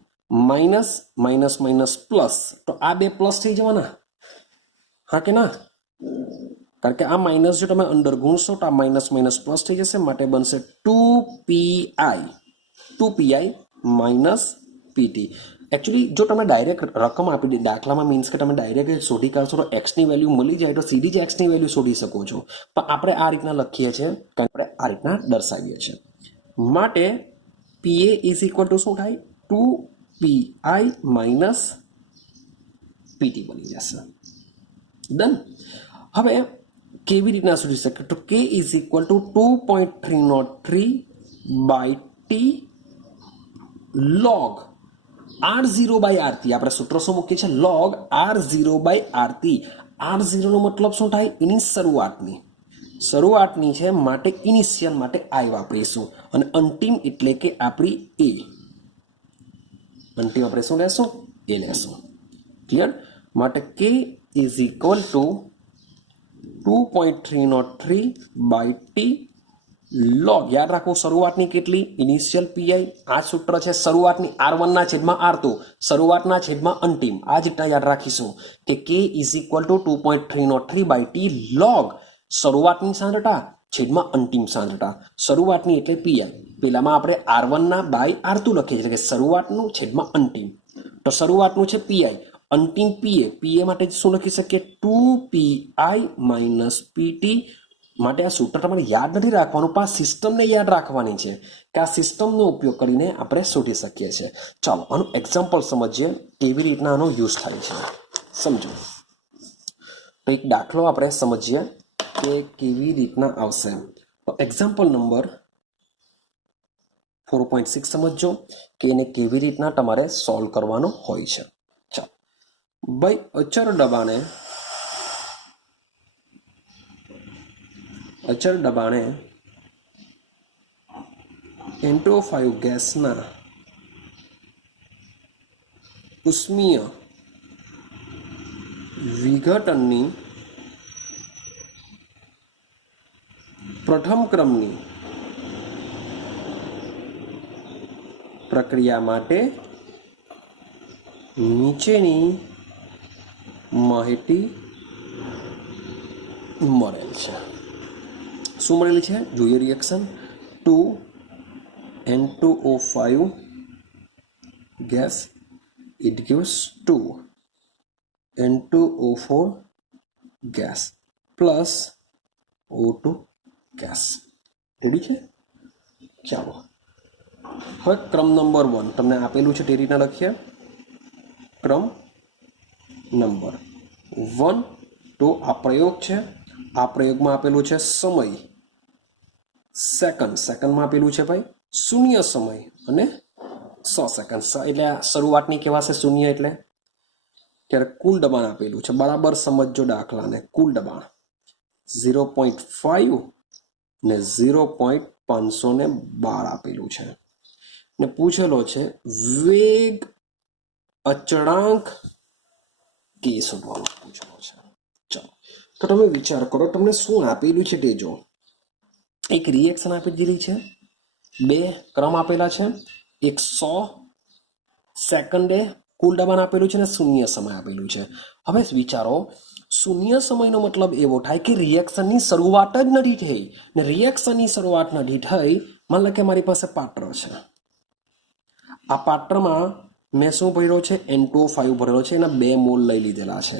minus minus minus plus, તો આ બે પ્લસ થઈ જવાના, હા કે ના. કારણ કે આ માઇનસ જો તમે અંદર ગુણશો તો આ માઇનસ માઇનસ પ્લસ થઈ જશે, માટે બનશે 2 PI 2 pi minus PT. Actually જો તમે ડાયરેક્ટ રકમ આપી દે દાખલામાં, મીન્સ કે તમે ડાયરેક્ટ શોધી કાઢશો તો એક્સની વેલ્યુ મળી જાય તો સીધી જ એક્સની વેલ્યુ શોધી શકો છો. પણ આપણે આ રીતના લખીએ છીએ કારણ આપણે આ રીતના દર્શાવીએ છીએ. માટે પીએ ઇઝ ઇક્વલ ટુ શું થાય? 2 pi માઇનસ પીટી બની જશે. ડન. હવે કેવી રીતના શોધી શકે? તો કે is equal to 2.303 by T log r0 by RT. આપણે સૂત્ર શું મૂકીએ છીએ? log r0 by Aarti. r0 નો મતલબ શું થાય? એની શરૂઆતની છે, માટે ઇનિશિયલ માટે આઈ વાપરીશું, અને અંતિમ એટલે કે આપણી એ. અંતિમ આપણે શું લેશું? એ લેશું. ક્લિયર? માટે K is equal to 2.303 by T log, યાદ રાખો શરૂઆતની કેટલી? Initial PI. આ સૂત્ર છે શરૂઆતની r1 ના છેદમાં r2, શરૂઆતના છેદમાં અંતિમ. આ જ રીતના યાદ રાખીશું કે k is equal to 2.303 by T log શરૂઆતની સાંદ્રતા છેદમાં અંતિમ સાંદ્રતા. શરૂઆતની એટલે પીઆઈ. પેલામાં આપણે r1 ના બાય r2 લખીએ છીએ કે શરૂઆતનું છેદમાં અંતિમ. તો શરૂઆતનું છે પીઆઈ, અંતિમ પીએ. પીએ માટે શું લખી શકીએ? 2 pi માઇનસ પીટી. માટે આ સૂત્ર તમારે યાદ નથી રાખવાનું, પણ આ સિસ્ટમને યાદ રાખવાની છે કે આ સિસ્ટમનો ઉપયોગ કરીને આપણે શોધી શકીએ છીએ. ચાલો આનું એક્ઝામ્પલ સમજીએ કેવી રીતના આનો યુઝ થાય છે. સમજો તો એક દાખલો આપણે સમજીએ કે કેવી રીતના આવશે. તો એક્ઝામ્પલ નંબર 4.6 સમજો કે એને કેવી રીતના તમારે સોલ્વ કરવાનો હોય છે. ચાલો ભાઈ, અચળ દબાણે N2O5 ગેસના ઉષ્મીય વિઘટનની પ્રથમ ક્રમની પ્રક્રિયા માટે નીચેની માહિતી મળેલ છે. શું મળેલી છે? જોઈએ reaction. 2N2O5 gas, it gives 2N2O4 gas plus O2 gas. Ready છે? ચાલો હવે ક્રમ નંબર 1 તમને આપેલું છે તે રીતના લખીએ. ક્રમ નંબર 1. તો આ પ્રયોગ છે. આ પ્રયોગમાં આપેલું છે સમય સેકન્ડમાં આપેલું છે ભાઈ શૂન્ય સમય અને 100 સેકન્ડ. એટલે આ શરૂઆતની કહેવાશે શૂન્ય, એટલે ત્યારે કુલ દબાણ આપેલું છે. બરાબર સમજો દાખલાને. કુલ દબાણ 0.5 ને 0.512 આપેલું છે ને પૂછેલો છે વેગ અચળાંક કે શોધવાનું પૂછેલો છે. ચાલો તો તમે વિચાર કરો તમને શું આપેલું છે તે જો. એક રિએક્શન આપી દીધી છે, 2 ક્રમ આપેલા છે, 100 સેકન્ડે કુલ દબાણ આપેલું છે ને શૂન્ય સમય આપેલું છે. હવે વિચારો, શૂન્ય સમયનો મતલબ એવો થાય કે રિએક્શનની શરૂઆત જ નથી થઈ, ને રિએક્શનની શરૂઆત નથી થઈ. માન લો કે મારી પાસે પાત્ર છે. આ પાત્રમાં મેં શું ભર્યો છે? N2O5 ભરેલો છે. એના 2 મોલ લઈ લીધેલા છે.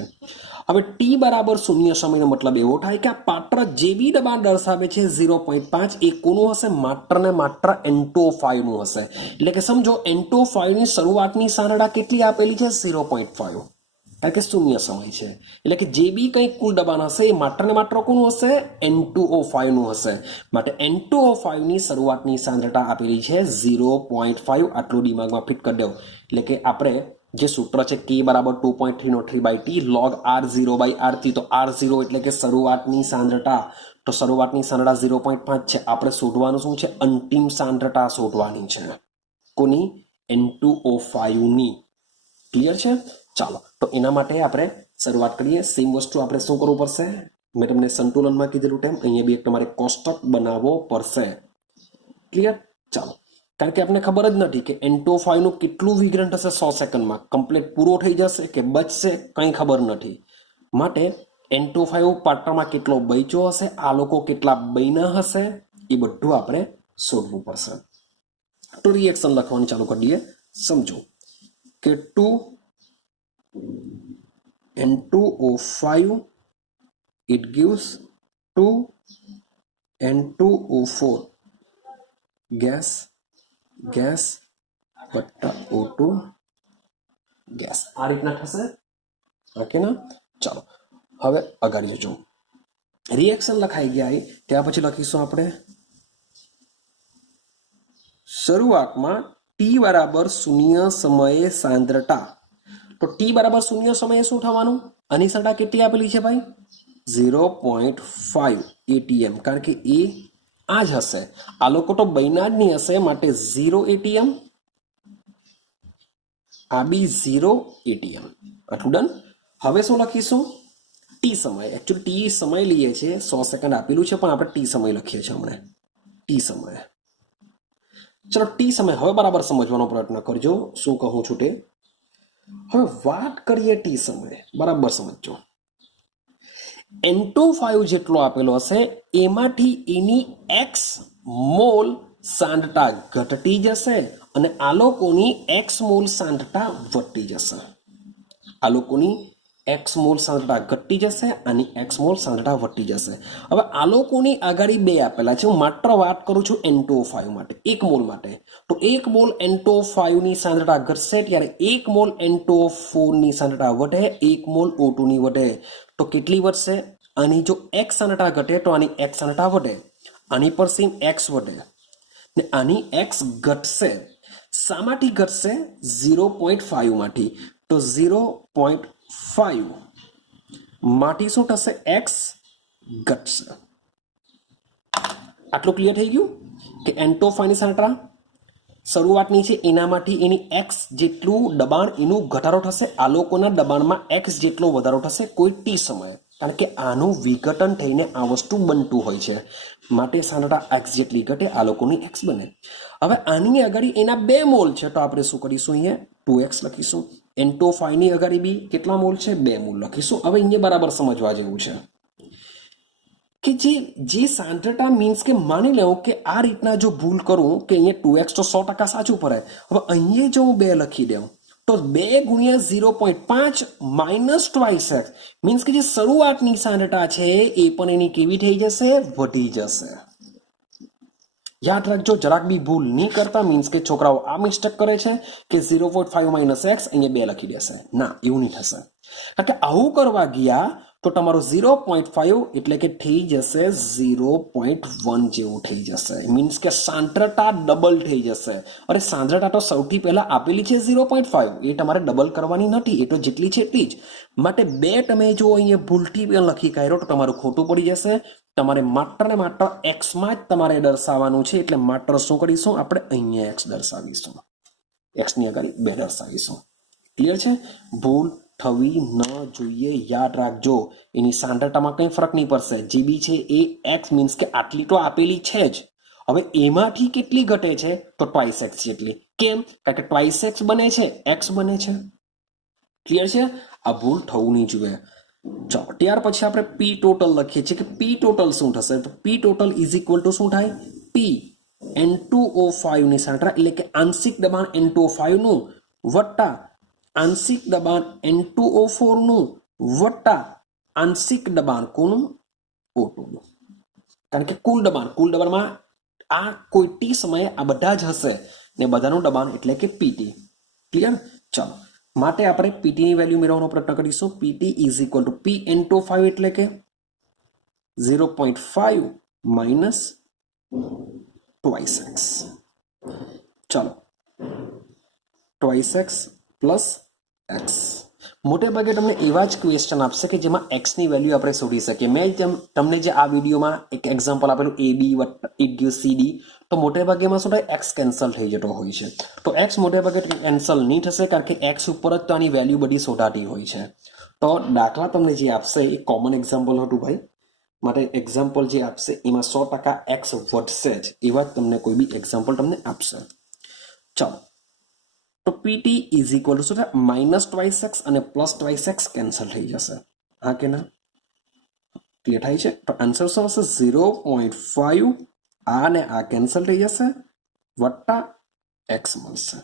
હવે ટી બરાબર શૂન્ય સમયનો મતલબ એવો થાય કે આ પાત્ર જે બી દબાણ દર્શાવે છે 0.5 એ કોનું હશે? માત્ર ને માત્ર N2O5 નું હશે. એટલે કે સમજો N2O5 ની શરૂઆતની સાંદ્રતા કેટલી આપેલી છે? 0.5, કારણ કે શૂન્ય સમય છે. એટલે કે જે બી કંઈ કુલ દબાણ હશે એ માત્ર ને માત્ર કોનું હશે? N2O5 નું હશે. માટે N2O5 ની શરૂઆતની સાંદ્રતા આપેલી છે 0.5. આટલું દિમાગમાં ફિટ કરી દો. એટલે કે આપણે જે સૂત્ર છે k બરાબર 2.303 by T log r0 by RT. તો r0 એટલે કે શરૂઆતની સાંદ્રતા. તો શરૂઆતની સાંદ્રતા 0.5 છે. આપણે શોધવાનું શું છે? અંતિમ સાંદ્રતા શોધવાની છે. કોની? N2O5 ની. ક્લિયર છે? ચાલો તો એના માટે આપણે શરૂઆત કરીએ. સેમ વસ્તુ આપણે શું કરવું પડશે? મેં તમને સંતુલનમાં કીધેલું તેમ અહીંયા બી એક તમારે કોષ્ટક બનાવવો પડશે. ક્લિયર? ચાલો, કારણ કે આપણને ખબર જ નથી કે N2O5 નું કેટલું વિઘટન થશે 100 સેકન્ડમાં. કમ્પ્લીટ પૂરો થઈ જશે કે બચશે કંઈ ખબર નથી. માટે N2O5 પાત્રમાં કેટલો બચ્યો હશે, આ લોકો કેટલા બન્યા હશે, એ બધું આપણે શોધવું પડશે. तो रिएक्शन लखवानी चालू कर दिए। समझो कि 2N2O5 it gives 2N2O4 gas gas વત્તા O2 ગેસ, આ રીતના થશે। ઓકે ના, ચાલો હવે આગળ જજો। રિએક્શન લખાઈ ગયા ત્યાં પછી લખીશું આપણે શરૂઆતમાં ટી બરાબર 0 સમયે સાંદ્રતા। તો ટી બરાબર 0 સમયે શું થવાનું? આની સાંદ્રતા કેટલી આપેલી છે ભાઈ? 0.5 ATM, કારણ કે એ આ જ હશે। આ લોકો તો બન્યા જ નહીં હશે, માટે 0 ATM, આ બી 0 ATM। આટલું ડન। હવે શું લખીશું? ટી સમય, એકચ્યુઅલી ટી સમય લઈએ છીએ, 100 સેકન્ડ આપેલું છે પણ આપણે ટી સમય લખીએ છીએ હમણાં, ટી સમય। ચલો ટી સમય હવે બરાબર સમજવાનો પ્રયત્ન કરજો શું કહું છું તે। હવે વાત કરીએ ટી સમય, બરાબર સમજો। N2O5 જેટલો આપેલો હશે એમાંથી એની x મોલ સાંદ્રતા ઘટતી જશે અને આ લોકોની x મોલ સાંદ્રતા વધતી જશે। આ લોકોની x મોલ સાંદ્રતા ઘટતી જશે અને x મોલ સાંદ્રતા વધતી જશે। હવે આ લોકોની આગાડી બે આપેલા છે, હું માત્ર વાત કરું છું N2O5 માટે, 1 મોલ માટે। તો 1 મોલ N2O5 ની સાંદ્રતા ઘટશે ત્યારે 1 મોલ N2O4 ની સાંદ્રતા વધે, 1 મોલ O2 ની વધે। તો કેટલી વધશે? આની જો x સાંદ્રતા ઘટે તો આની x સાંદ્રતા વધે, આની પર સેમ x વધે ને આની x ઘટશે। શામાંથી ઘટશે? 0.5 માંથી। તો 0.5 માંથી શું થશે? x ઘટશે। આટલું ક્લિયર થઈ ગયું કે N2O5 ની સાંદ્રતા શરૂઆતની છે એનામાંથી એની x જેટલું દબાણ એનું ઘટાડો થશે, આ લોકોના દબાણમાં x જેટલો વધારો થશે કોઈ ટી સમયે, કારણ કે આનું વિઘટન થઈને આ વસ્તુ બનતું હોય છે, માટે સાંદ્રતા x જેટલી ઘટે, આ લોકોની x બને। હવે આની આગળ એના 2 મોલ છે તો આપણે શું કરીશું? અહીંયા 2x લખીશું। N2O5 ની આગળ બી કેટલા મોલ છે? 2 મોલ લખીશું। હવે અહીંયા બરાબર સમજવા જેવું છે કે જે સાંદ્રતા મીન્સ કે માની લેવું કે આ રીતના જો ભૂલ કરું કે અહીંયા 2x તો 100% સાચું પડે। હવે અહીંયા જો હું 2 લખી દઉં તો 2 ગુણ્યા 0.5 માઇનસ ટ્વાઇસ x મીન્સ કે જે શરૂઆતની સાંદ્રતા છે એ પણ એની કેવી થઈ જશે? વધી જશે। યાદ રાખજો, જરાક બી ભૂલ નહીં કરતા, મીન્સ કે છોકરાઓ આ મિસ્ટેક કરે છે કે 0.5 માઇનસ x અહીંયા 2 લખી દેશે, ના એવું નહીં થશે, કારણ કે આવું કરવા ગયા તો તમારો 0.5 એટલે કે થઈ જશે 0.1 જેવું થઈ જશે, મીન્સ કે સાંદ્રતા ડબલ થઈ જશે। અરે સાંદ્રતા તો સૌથી પહેલા આપેલી છે 0.5, એ તમારે ડબલ કરવાની નથી, એ તો જેટલી છે એટલી જ, માટે 2 તમે જો અહીંયા ભૂલથી લખી કાઢ્યો તો તમારું ખોટું પડી જશે। તમારે માત્ર ને માત્ર x માં જ તમારે દર્શાવવાનું છે, એટલે માત્ર શું કરીશું? આપણે અહીંયા x દર્શાવીશું, x ની આગળ 2 દર્શાવીશું। ક્લિયર છે? ભૂલ થવી ન જોઈએ, યાદ રાખજો। એની સાંદ્રતામાં કંઈ ફરક નહીં પડશે, જે બી છે એ x મીન્સ કે આટલી તો આપેલી છે જ, હવે એમાંથી કેટલી ઘટે છે? તો ટ્વાઇસ x જેટલી। કેમ? કારણ કે ટ્વાઇસ x બને છે, x બને છે। ક્લિયર છે? આ ભૂલ થવું નહીં જોઈએ। ચાલો ત્યાર પછી આપણે પી ટોટલ લખીએ છીએ કે પી ટોટલ શું થશે? તો પી ટોટલ ઇઝ ઇક્વલ ટુ શું થાય? પી N2O5 ની સાંદ્રતા એટલે કે આંશિક દબાણ N2O5 નું વત્તા આંશિક દબાણ N2O4 નું વત્તા આંશિક દબાણ કોનું? O2 નું, કારણ કે કુલ દબાણમાં આ કોઈ ટી સમયે આ બધા જ હશે ને બધાનું દબાણ એટલે કે પીટી। ક્લિયર? ચાલો માટે આપણે પીટી ની વેલ્યુ મેળવવાનો પ્રયત્ન કરીશું। PT is equal two P N2O5 એટલે કે 0.5 માઇનસ ટ્વાઇસ x। ચાલો ટ્વાઇસ x પ્લસ x। મોટે ભાગે તમને એવા જ ક્વેશ્ચન આપશે કે જેમાં x ની વેલ્યુ આપણે શોધી શકીએ। મેં તમને જે આ વિડીયોમાં એક એક્ઝામ્પલ આપેલું AB ઇટ ગિવ CD, તો મોટે ભાગે એમાં શું થાય? x કેન્સલ થઈ જતો હોય છે, તો x મોટે ભાગે કેન્સલ નહીં થશે કારણ કે x ઉપર જ તો આની વેલ્યુ બધી શોધાતી હોય છે। તો દાખલા તમને જે આપશે એ કોમન એક્ઝામ્પલ હતું ભાઈ, માટે એક્ઝામ્પલ જે આપશે એમાં 100% x વધશે જ, એવા જ તમને કોઈ બી એક્ઝામ્પલ તમને આપશે। ચાલો તો પીટી ઇઝ ઇક્વલ ટુ શું થાય? માઇનસ ટ્વાઇસ x અને પ્લસ ટ્વાઇસ x કેન્સલ થઈ જશે, હા કે ના? ક્લિયર થાય છે? તો આન્સર શું હશે? 0.5, આ ને આ કેન્સલ થઈ જશે વત્તા एक्स મળશે।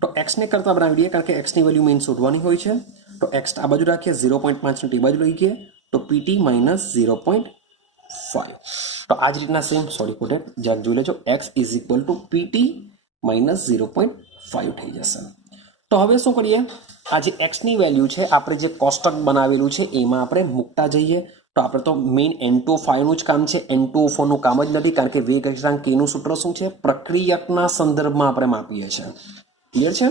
તો x ને કરતા બનાવી દઈએ કારણ કે x ની વેલ્યુ મેઇન શોધવાની હોય છે। તો x આ બાજુ રાખીએ 0.5 ને તે બાજુ લઈ ગયા તો pt માઇનસ 0.5। તો આ જ રીતના સેમ સોરી ફોર ધેટ જ્યાં જોઈ લેજો x is equal two pt minus 0.5 થઈ જશે। તો હવે શું કરીએ, આ જે x ની વેલ્યુ છે આપણે જે કોષ્ટક બનાવેલું છે એમાં આપણે મૂકતા જઈએ। તો આપણે તો મેઇન N2O5 નું જ કામ છે, N2O4 નું કામ જ નથી કારણ કે વેગ અચળાંક k નું સૂત્ર શું છે, પ્રક્રિયકના સંદર્ભમાં આપણે માપીએ છીએ। ક્લિયર છે?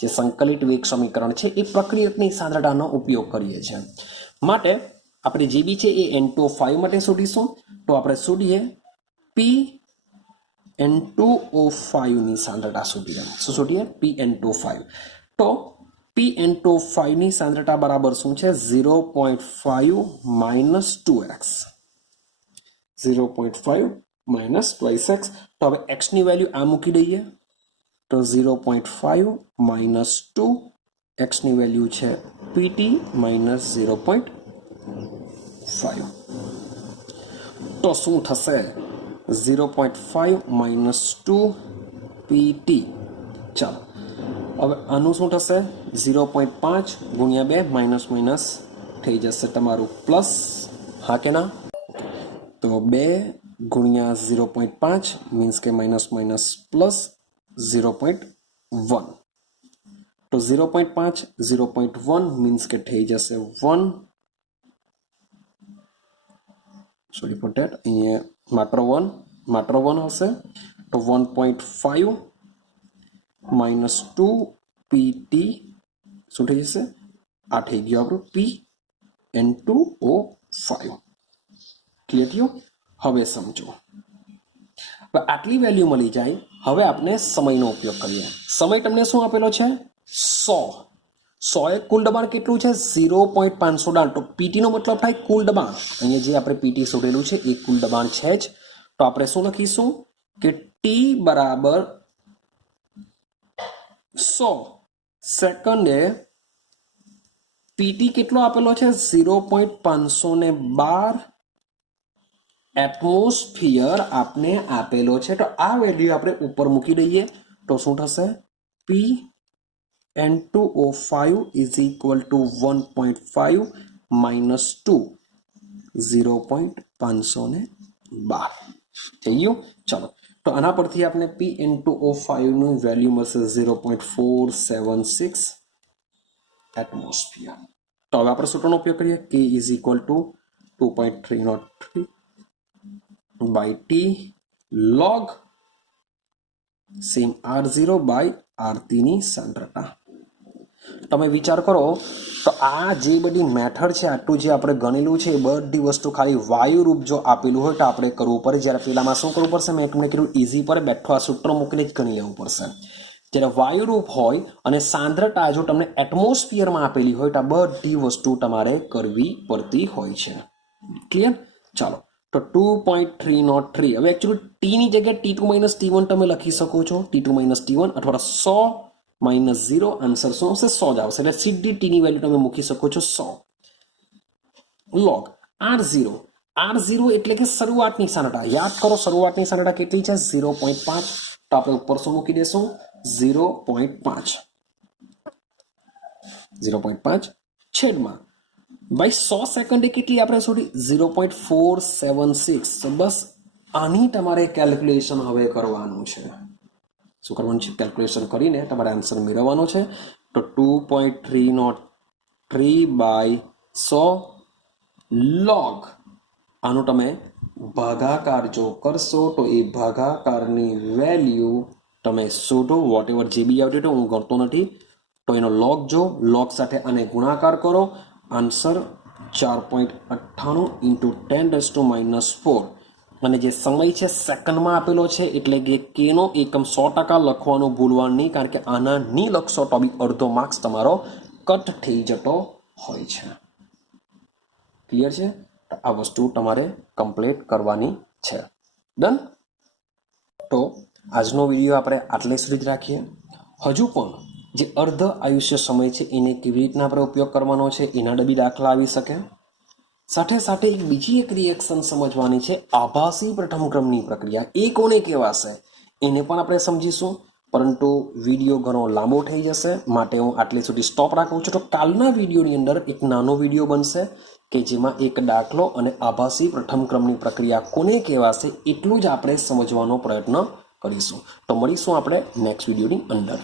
જે સંકલિત વેગ સમીકરણ છે એ પ્રક્રિયકની સાંદ્રતાનો ઉપયોગ કરીએ છીએ। માટે આપણે જે બી છે એ N2O5 માટે શોધીશું। તો આપણે શોધીએ P N2O5 ની સાંદ્રતા શોધીએ। શું શોધીએ? P N2O5। તો P N2O5 ની સાંદ્રતા બરાબર શું છે? 0.5 માઇનસ 2x, 0.5 માઇનસ 2x। તો હવે x ની વેલ્યુ આ મૂકી દઈએ તો 0.5 માઇનસ 2 x ની વેલ્યુ છે pt માઇનસ 0.5। તો શું થશે? 0.5 માઇનસ 2 pt। ચાલો હવે આનું શું થશે? 0.5 ગુણ્યા 2 માઇનસ માઇનસ થઈ જશે તમારું પ્લસ, હા કે ના? તો 2 ગુણ્યા 0.5 મીન્સ કે માઇનસ માઇનસ પ્લસ 0.1। તો 0.5 0.1 મીન્સ કે થઈ જશે 1, સોરી ફોર ધેટ અહીંયા માત્ર 1 હશે। તો 1.5 માઇનસ 2 pt શું થઈ જશે? આ થઈ ગયું આપણું P N2O5। ક્લિયર થયું? હવે સમજો, આટલી વેલ્યુ મળી જાય। હવે આપણે સમયનો ઉપયોગ કરીએ। સમય તમને શું આપેલો છે? 100 એ કુલ દબાણ કેટલું છે? 0.500 તો પીટી નો મતલબ થાય કુલ દબાણ। અહીંયા જે આપણે પીટી શોધેલું છે એ કુલ દબાણ છે જ। તો આપણે શું લખીશું કે ટી બરાબર 100 સેકન્ડે પીટી કેટલો આપેલો છે? 0.512 એટમોસ્ફિયર આપને આપેલો છે। તો આ વેલ્યુ આપણે ઉપર મૂકી દઈએ તો શું થશે? P N2O5 is equal to 1.5 minus 2 0.512 થઈ ગયું। ચલો તો આના પરથી આપણે P N2O5 નું વેલ્યુ મળશે 0.476 એટમોસ્ફિયર। તો હવે આપણે સૂત્રનો ઉપયોગ કરીએ K is equal to 2.303 by T log same R0 by RT ની સાંદ્રતા। તમે વિચાર કરો તો આ જે બધી મેથડ છે, આટલું જે આપણે ગણેલું છે એ બધી વસ્તુ ખાલી વાયુરૂપ જો આપેલું હોય તો આપણે કરવું પડે। જ્યારે પેલામાં શું કરવું પડશે? મેં તમને કીધું ઇઝી પર બેઠો આ સૂત્ર મૂકીને જ ગણી લેવું પડશે। જ્યારે વાયુરૂપ હોય અને સાંદ્રતા જો તમને એટમોસ્ફિયરમાં આપેલી હોય તો આ બધી વસ્તુ તમારે કરવી પડતી હોય છે। ક્લિયર? ચાલો તો 2.303 હવે એકચ્યુઅલી ટી ની જગ્યાએ T2 માઇનસ T1 તમે લખી શકો છો, T2 માઇનસ T1 અથવા 100 માઇનસ 0 આન્સર શું આવશે? 100 જ આવશે। એટલે સીધી ટી ની વેલ્યુ તમે મૂકી શકો છો 100 log R0 એટલે કે શરૂઆતની સાંદ્રતા। યાદ કરો શરૂઆતની સાંદ્રતા કેટલી છે? 0.5। તો આપણે ઉપર શું મૂકી દેશું? 0.5 છેદમાં ભાઈ 100 સેકન્ડે કેટલી આપણે છોડી? 0.476। તો બસ આની તમારે કેલ્ક્યુલેશન હવે કરવાનું છે। શું કરવાનું છે? કેલ્ક્યુલેશન કરીને તમારે આન્સર મેળવવાનો છે। તો 2.303 બાય 100 log આનું તમે ભાગાકાર જો કરશો તો એ ભાગાકારની વેલ્યુ તમે શોધો। વોટ એવર જે બી આવતી તો હું ગણતો નથી, તો એનો લોગ જો, લોગ સાથે આને ગુણાકાર કરો, આન્સર 4.98 ઇન્ટુ 10⁻⁴। અને જે સમય છે સેકન્ડમાં આપેલો છે એટલે કે કેનો એકમ 100% લખવાનું ભૂલવાનું નહીં, કારણ કે આના નહીં લખશો તો બી અડધો માર્ક્સ તમારો કટ થઈ જતો હોય છે। ક્લિયર છે? આ વસ્તુ તમારે કમ્પ્લીટ કરવાની છે। ડન? તો આજનો વિડીયો આપણે આટલે સુધી જ રાખીએ। હજુ પણ જે અર્ધ આયુષ્ય સમય છે એને કેવી રીતના આપણે ઉપયોગ કરવાનો છે એના બી દાખલા આવી શકે। સાથે સાથે બીજી એક રિએક્શન સમજવાની છે, આભાસી પ્રથમ ક્રમની પ્રક્રિયા। એ કોને કહેવાશે એને પણ આપણે સમજીશું, પરંતુ વિડીયો ઘણો લાંબો થઈ જશે, માટે હું આટલી સુધી સ્ટોપ રાખું છું. તો કાલના વિડીયોની અંદર એક નાનો વિડીયો બનશે કે જેમાં એક દાખલો અને આભાસી પ્રથમ ક્રમની પ્રક્રિયા કોને કહેવાશે એટલું જ આપણે સમજવાનો પ્રયત્ન કરીશું. તો મળીશું આપણે નેક્સ્ટ વિડીયોની અંદર.